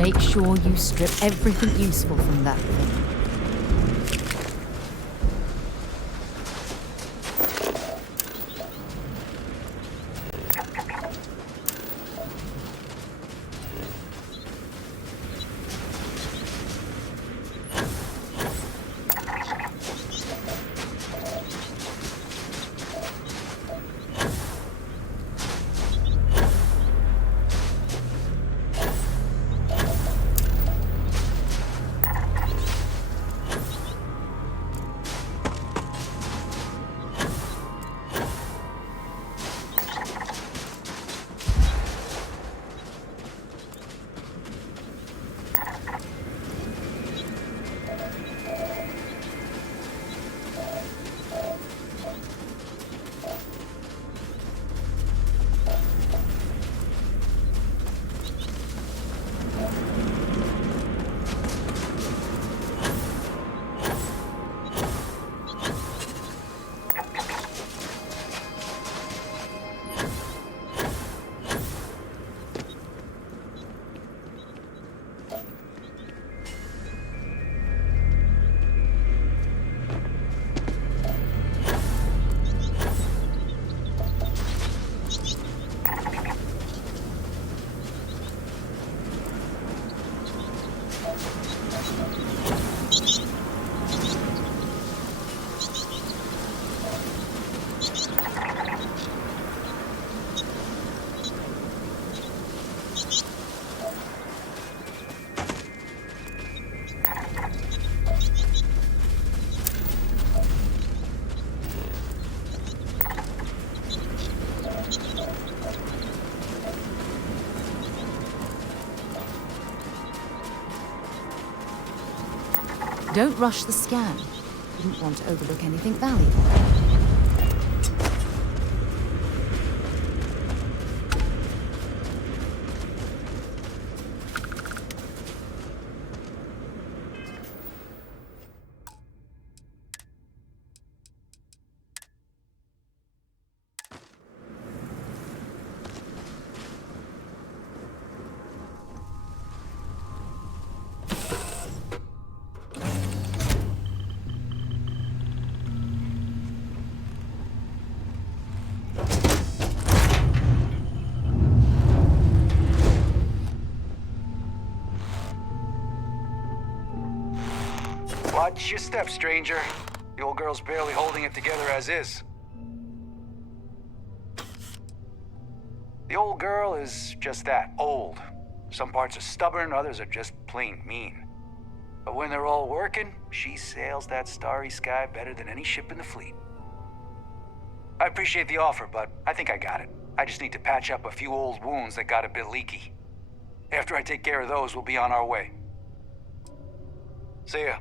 Make sure you strip everything useful from that thing. Don't rush the scan. Didn't want to overlook anything valuable. Watch your step, stranger. The old girl's barely holding it together as is. The old girl is just that, old. Some parts are stubborn, others are just plain mean. But when they're all working, she sails that starry sky better than any ship in the fleet. I appreciate the offer, but I think I got it. I just need to patch up a few old wounds that got a bit leaky. After I take care of those, we'll be on our way. See ya.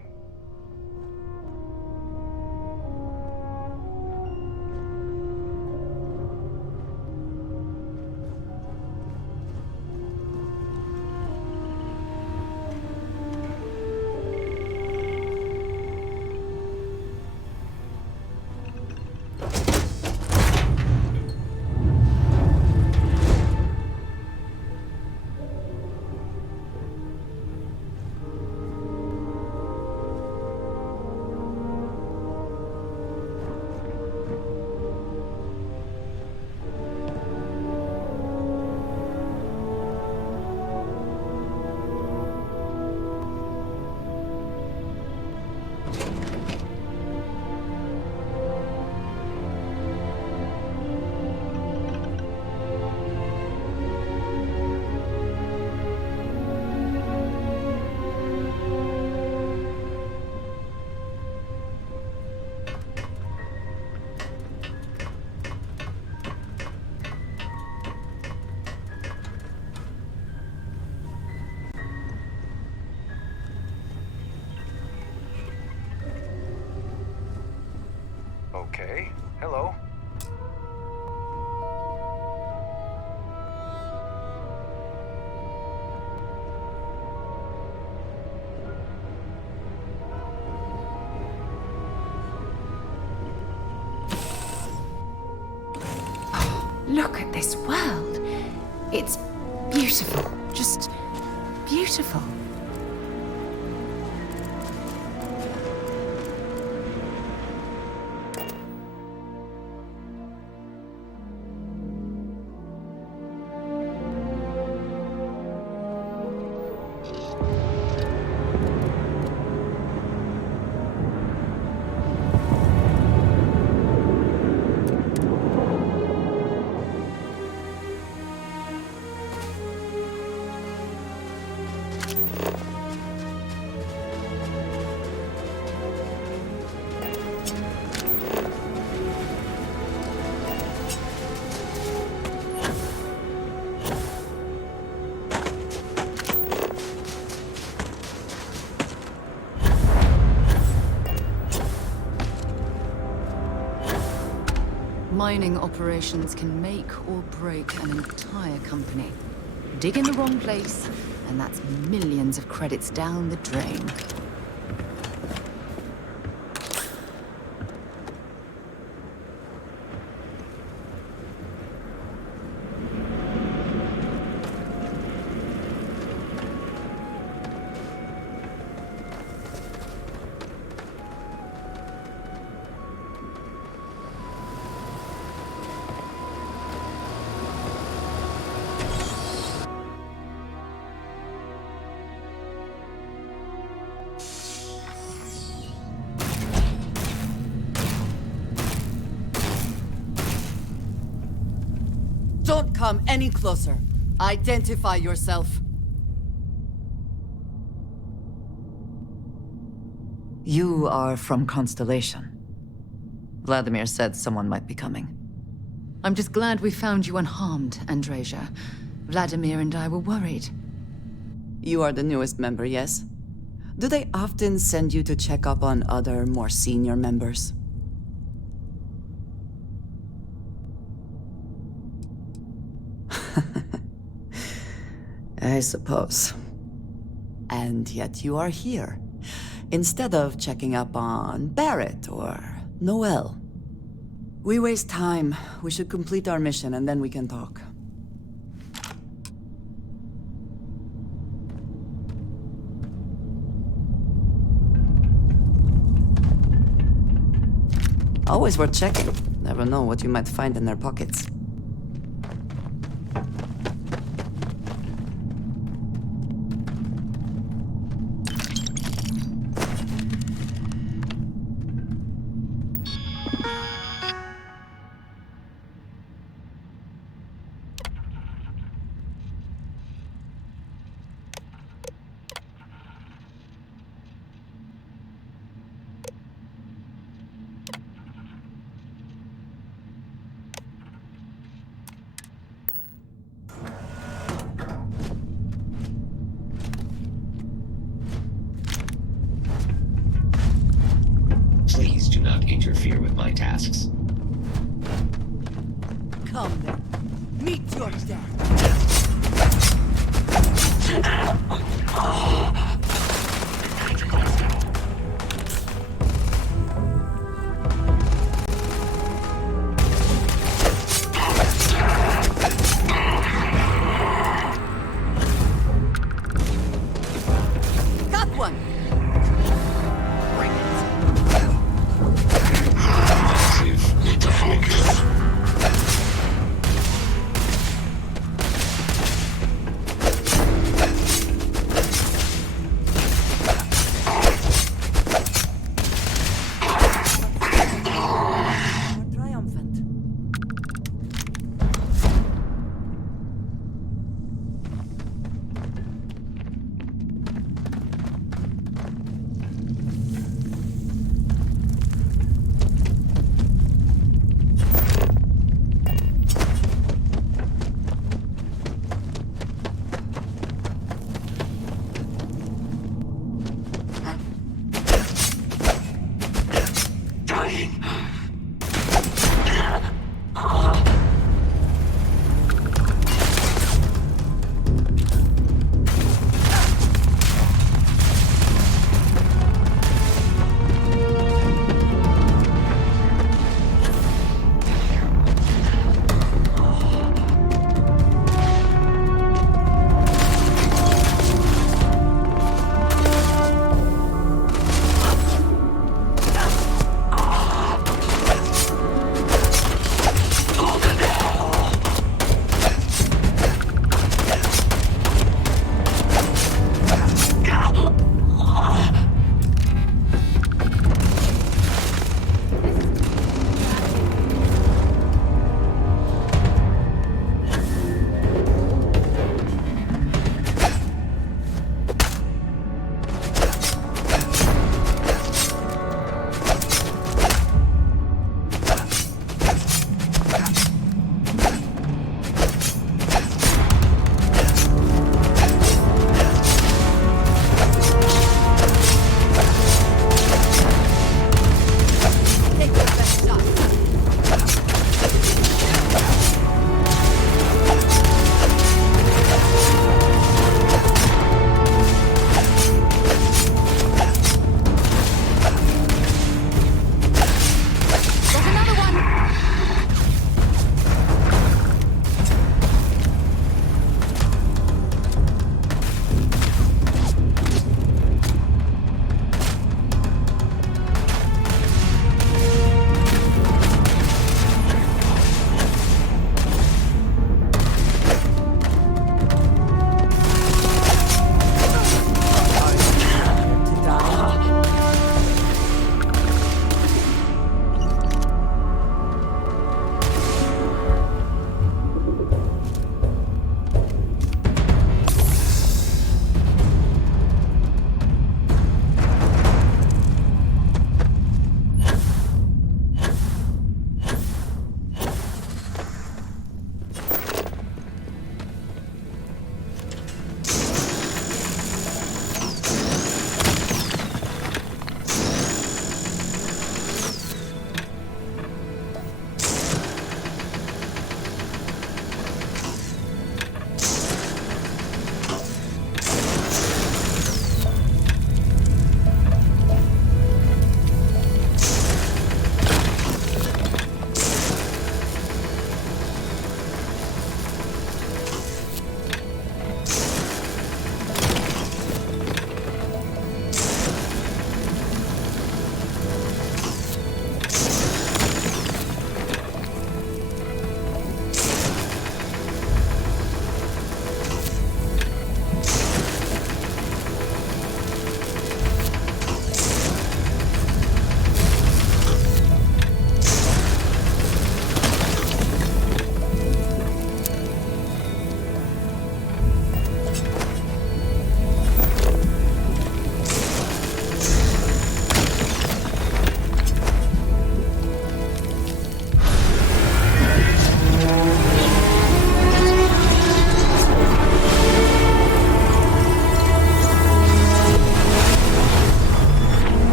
Okay, hello. Look at this world. It's beautiful. Just beautiful. Mining operations can make or break an entire company. Dig in the wrong place, and that's millions of credits down the drain. Don't come any closer. Identify yourself. You are from Constellation. Vladimir said someone might be coming. I'm just glad we found you unharmed, Andreja. Vladimir and I were worried. You are the newest member, yes? Do they often send you to check up on other, more senior members? I suppose. And yet you are here, instead of checking up on Barrett or Noel. We waste time. We should complete our mission and then we can talk. Always worth checking. Never know what you might find in their pockets. interfere with my tasks. Come then. Meet your death. Got one. Need to focus.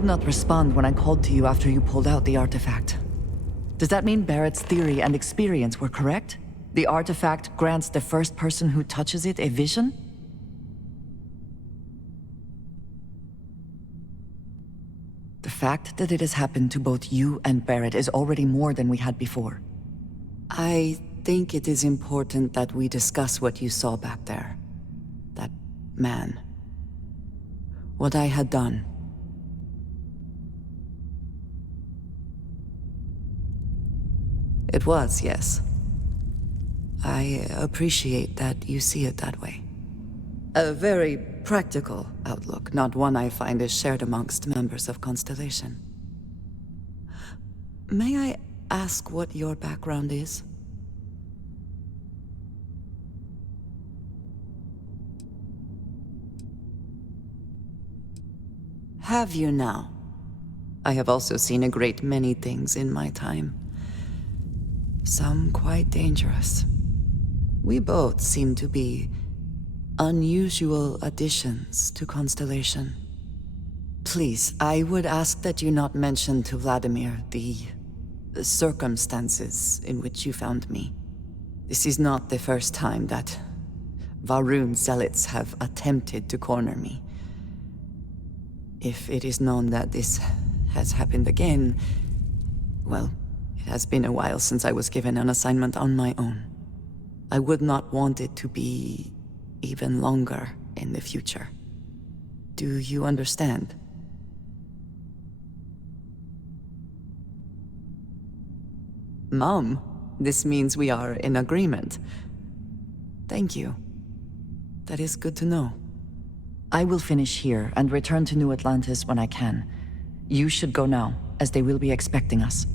did not respond when I called to you after you pulled out the artifact. Does that mean Barrett's theory and experience were correct? The artifact grants the first person who touches it a vision? The fact that it has happened to both you and Barrett is already more than we had before. I think it is important that we discuss what you saw back there. That man. What I had done. It was, yes. I appreciate that you see it that way. A very practical outlook, not one I find is shared amongst members of Constellation. May I ask what your background is? Have you now? I have also seen a great many things in my time. Some quite dangerous. We both seem to be unusual additions to Constellation. Please, I would ask that you not mention to Vladimir the circumstances in which you found me. This is not the first time that Varun zealots have attempted to corner me. If it is known that this has happened again, well, it has been a while since I was given an assignment on my own. I would not want it to be even longer in the future. Do you understand? Mom, this means we are in agreement. Thank you. That is good to know. I will finish here and return to New Atlantis when I can. You should go now, as they will be expecting us.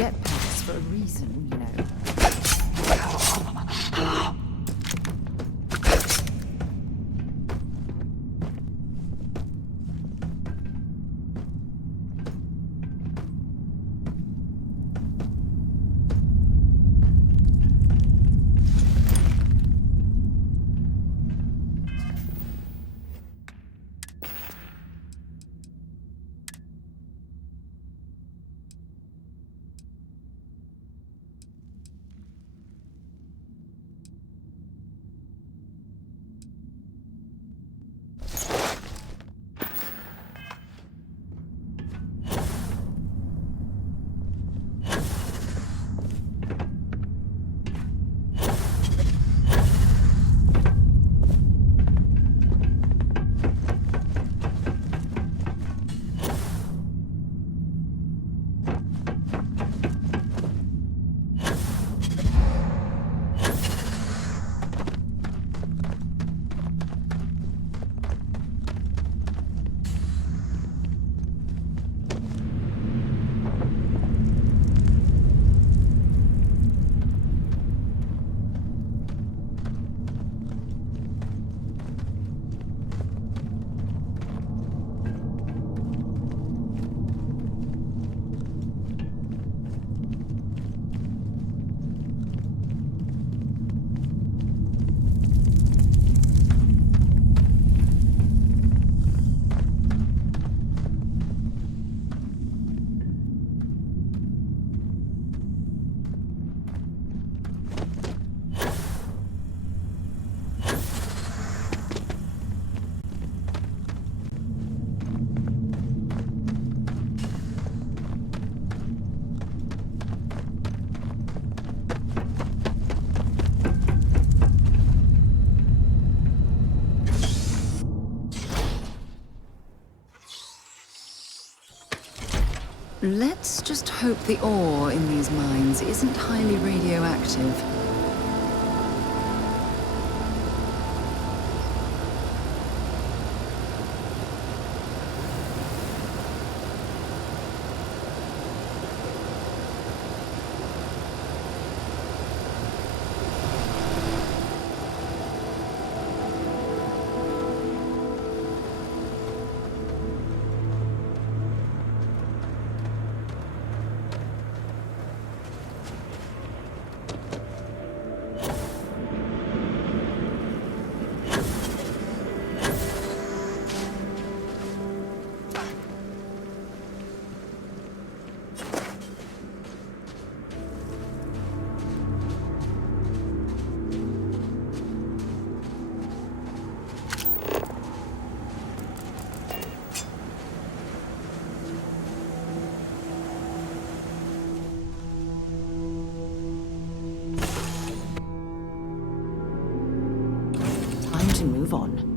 Jetpacks for a reason, you know. Let's just hope the ore in these mines isn't highly radioactive. To move on.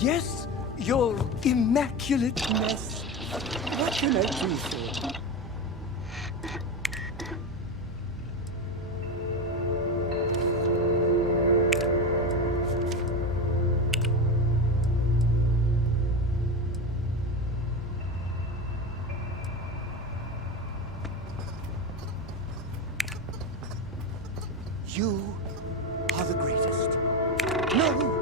Yes, your immaculateness. What can I do for you? You are the greatest. No,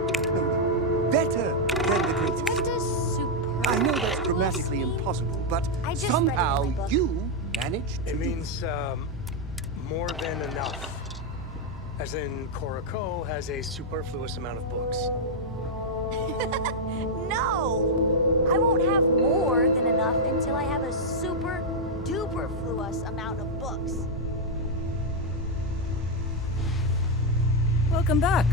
better than the greatest. What does superb? I know that's grammatically impossible, but somehow you managed to. It means more than enough. As in, Korako has a superfluous amount of books. No! I won't have more than enough until I have a super duper fluous amount of books. Welcome back.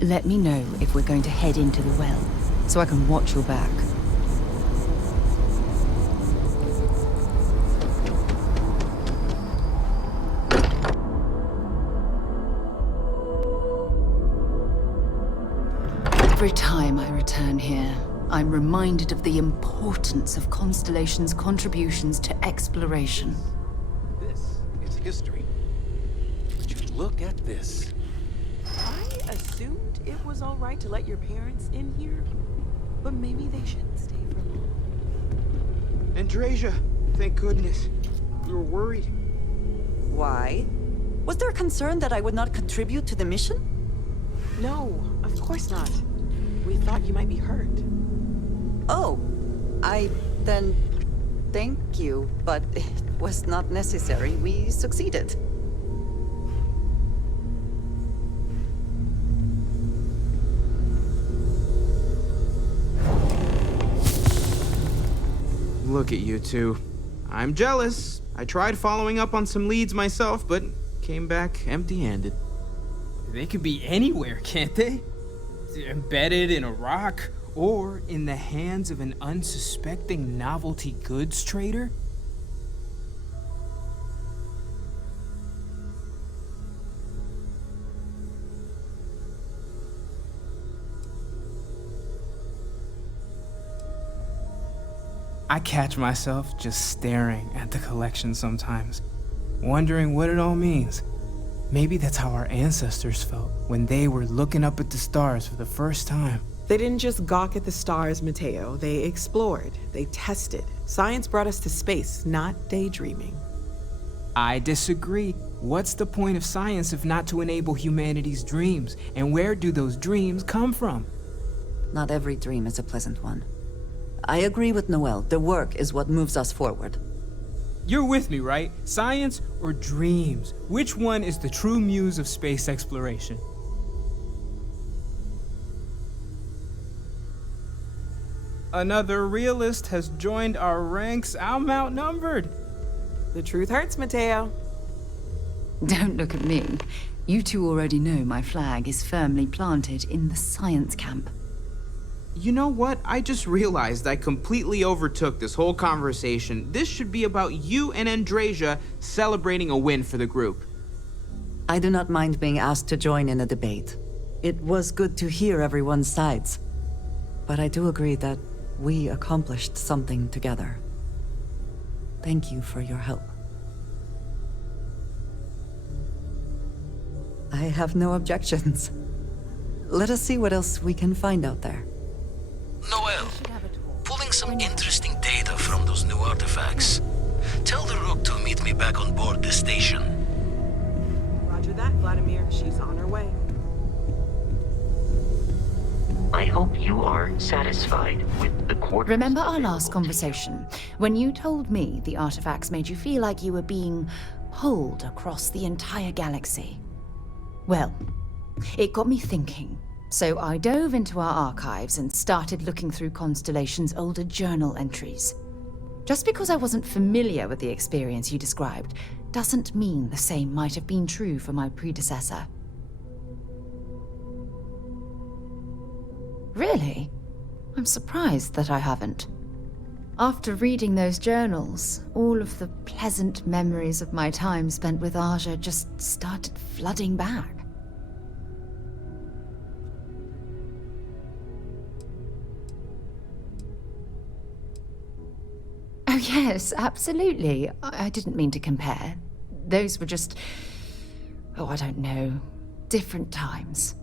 Let me know if we're going to head into the well, so I can watch your back. Every time I return here, I'm reminded of the importance of Constellation's contributions to exploration. This is history. Would you look at this? I assumed it was all right to let your parents in here, but maybe they shouldn't stay for long. Andrasia, thank goodness. We were worried. Why? Was there a concern that I would not contribute to the mission? No, of course not. We thought you might be hurt. Oh, then thank you, but it was not necessary. We succeeded. Look at you two. I'm jealous. I tried following up on some leads myself, but came back empty-handed. They could be anywhere, can't they? Embedded in a rock, or in the hands of an unsuspecting novelty goods trader? I catch myself just staring at the collection sometimes, wondering what it all means. Maybe that's how our ancestors felt when they were looking up at the stars for the first time. They didn't just gawk at the stars, Mateo. They explored. They tested. Science brought us to space, not daydreaming. I disagree. What's the point of science if not to enable humanity's dreams? And where do those dreams come from? Not every dream is a pleasant one. I agree with Noel. The work is what moves us forward. You're with me, right? Science or dreams? Which one is the true muse of space exploration? Another realist has joined our ranks. I'm outnumbered. The truth hurts, Mateo. Don't look at me. You two already know my flag is firmly planted in the science camp. You know what? I just realized I completely overtook this whole conversation. This should be about you and Andrasia celebrating a win for the group. I do not mind being asked to join in a debate. It was good to hear everyone's sides. But I do agree that we accomplished something together. Thank you for your help. I have no objections. Let us see what else we can find out there. Noel, pulling some interesting data from those new artifacts. Tell the Rook to meet me back on board the station. Roger that, Vladimir. She's on her way. I hope you are satisfied with the quarters. Remember our last conversation, when you told me the artifacts made you feel like you were being pulled across the entire galaxy? Well, it got me thinking. So I dove into our archives and started looking through Constellation's older journal entries. Just because I wasn't familiar with the experience you described, doesn't mean the same might have been true for my predecessor. Really? I'm surprised that I haven't. After reading those journals, all of the pleasant memories of my time spent with Aja just started flooding back. Oh yes, absolutely. I didn't mean to compare. Those were just... oh, I don't know. Different times.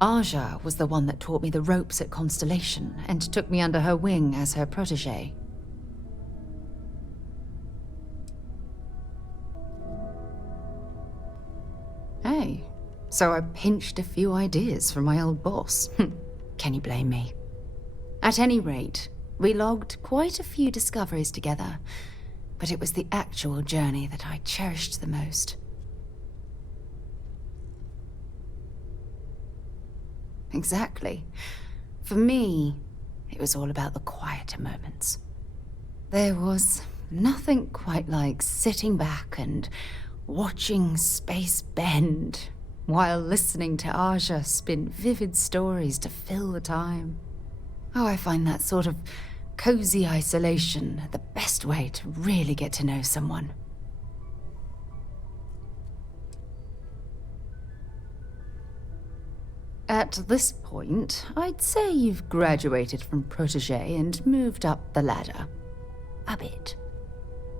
Aja was the one that taught me the ropes at Constellation and took me under her wing as her protege. Hey, so I pinched a few ideas from my old boss. Can you blame me? At any rate, we logged quite a few discoveries together, but it was the actual journey that I cherished the most. Exactly. For me, it was all about the quieter moments. There was nothing quite like sitting back and watching space bend while listening to Aja spin vivid stories to fill the time. Oh, I find that sort of cozy isolation the best way to really get to know someone. At this point, I'd say you've graduated from protege and moved up the ladder. A bit.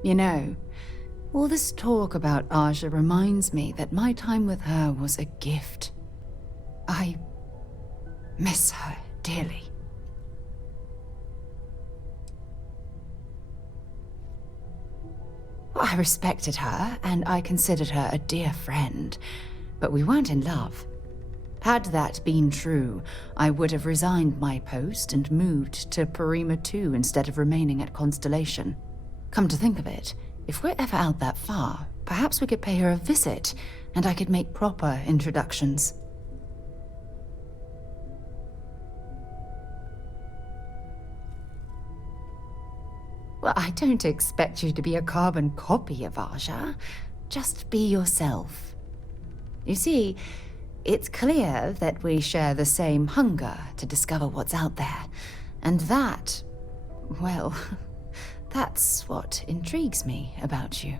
You know, all this talk about Aja reminds me that my time with her was a gift. I miss her dearly. I respected her, and I considered her a dear friend, but we weren't in love. Had that been true, I would have resigned my post and moved to Parima 2 instead of remaining at Constellation. Come to think of it, if we're ever out that far, perhaps we could pay her a visit, and I could make proper introductions. Well, I don't expect you to be a carbon copy of Aja. Just be yourself. You see, it's clear that we share the same hunger to discover what's out there. And that, well, that's what intrigues me about you.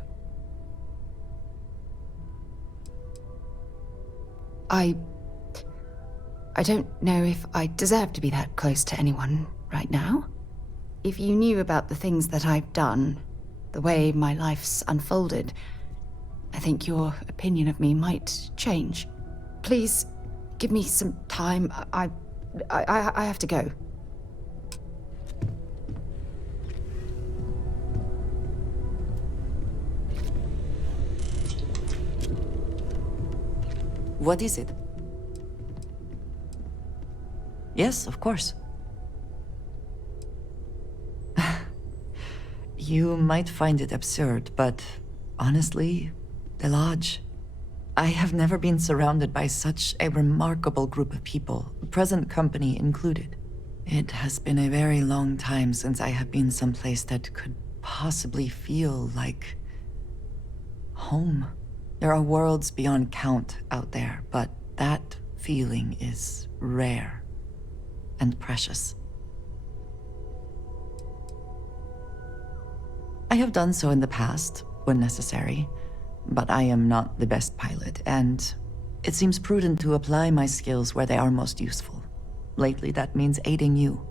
I don't know if I deserve to be that close to anyone right now. If you knew about the things that I've done, the way my life's unfolded, I think your opinion of me might change. Please, give me some time. I have to go. What is it? Yes, of course. You might find it absurd, but honestly, the Lodge. I have never been surrounded by such a remarkable group of people, present company included. It has been a very long time since I have been someplace that could possibly feel like home. There are worlds beyond count out there, but that feeling is rare and precious. I have done so in the past, when necessary, but I am not the best pilot, and it seems prudent to apply my skills where they are most useful. Lately, that means aiding you,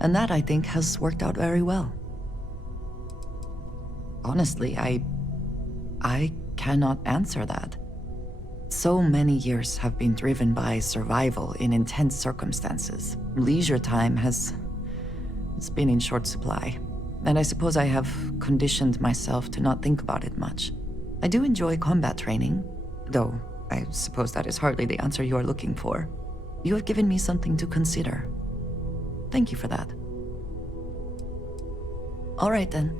and that, I think, has worked out very well. Honestly, I cannot answer that. So many years have been driven by survival in intense circumstances. Leisure time it's been in short supply. And I suppose I have conditioned myself to not think about it much. I do enjoy combat training, though I suppose that is hardly the answer you are looking for. You have given me something to consider. Thank you for that. All right then.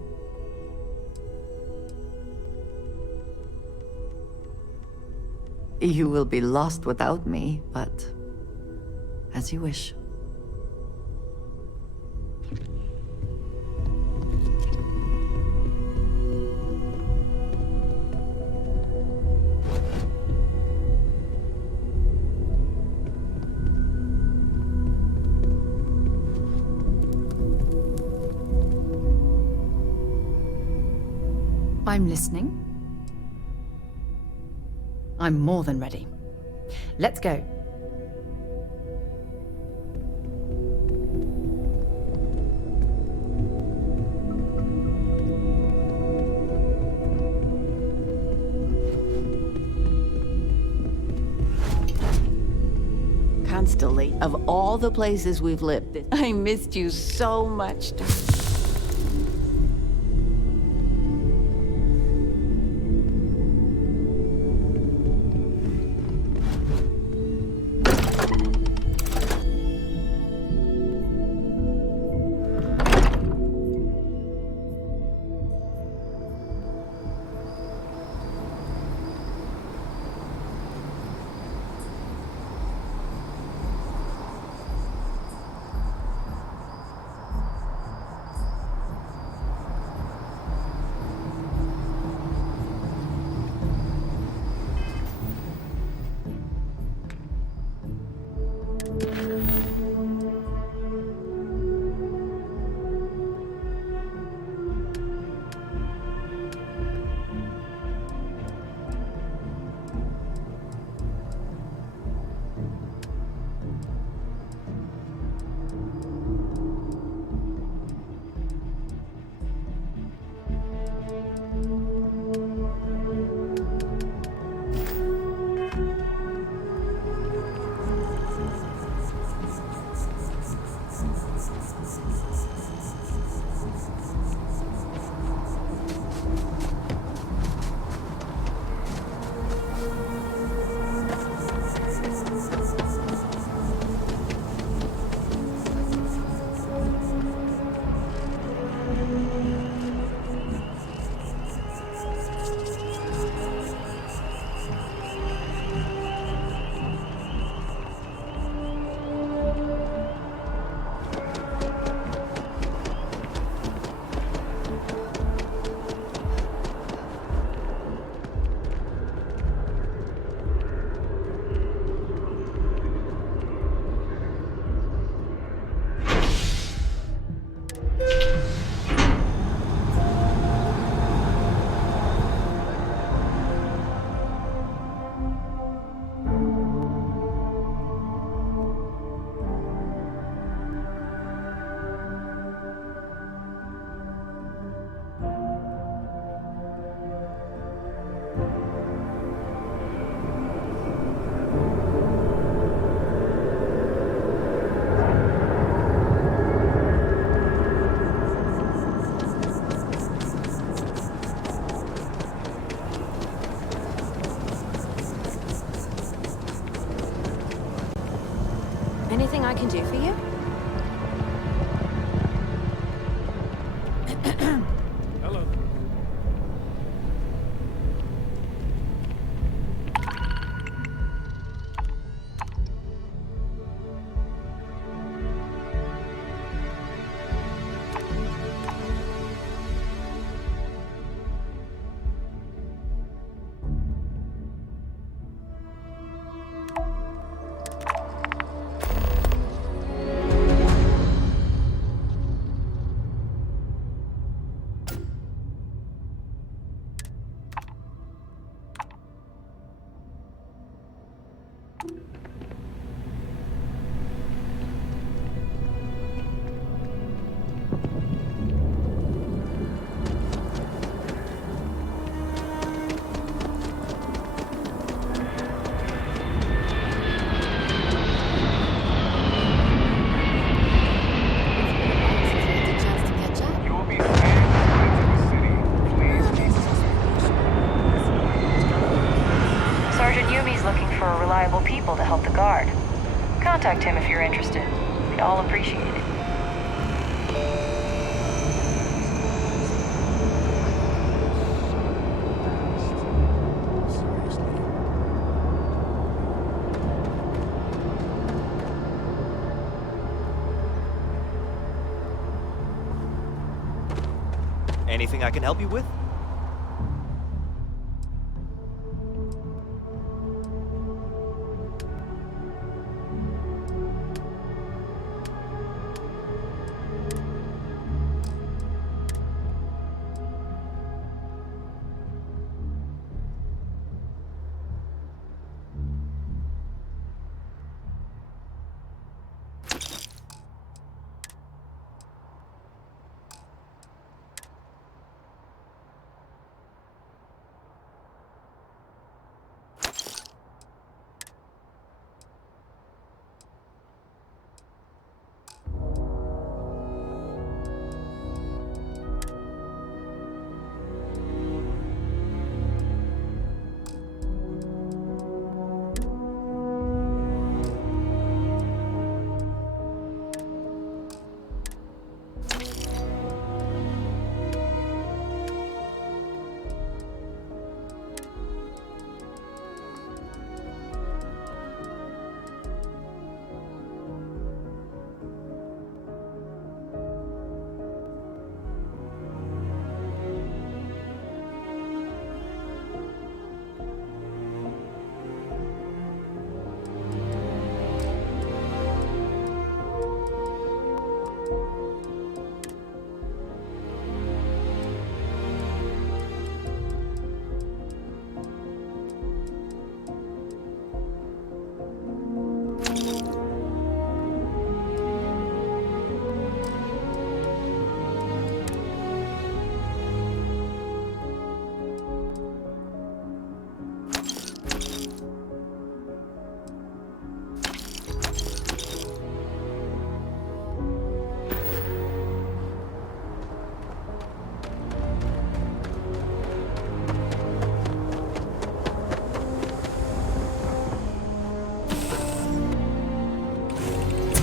You will be lost without me, but as you wish. I'm listening. I'm more than ready. Let's go. Constellation, of all the places we've lived, I missed you so much, darling. anything I can do for you? Hello. Sergeant Yumi's looking for reliable people to help the guard. Contact him if you're interested. We'd all appreciate it. Anything I can help you with?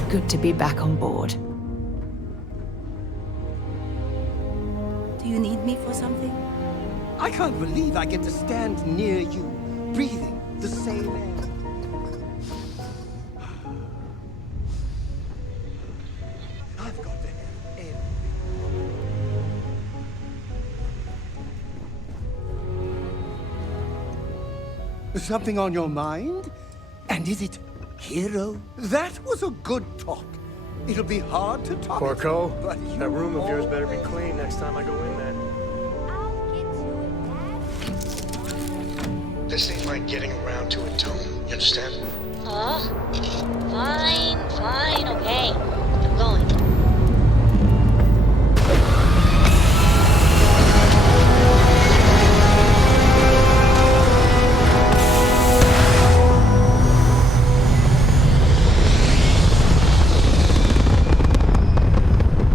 Good to be back on board. Do you need me for something? I can't believe I get to stand near you, breathing the same air. I've got to have everything. Something on your mind? And is it hero? That was a good talk. It'll be hard to talk. Porco, but you that room of yours better be clean next time I go in there. This ain't like getting around to it, Tone. You understand? Fine, okay. I'm going.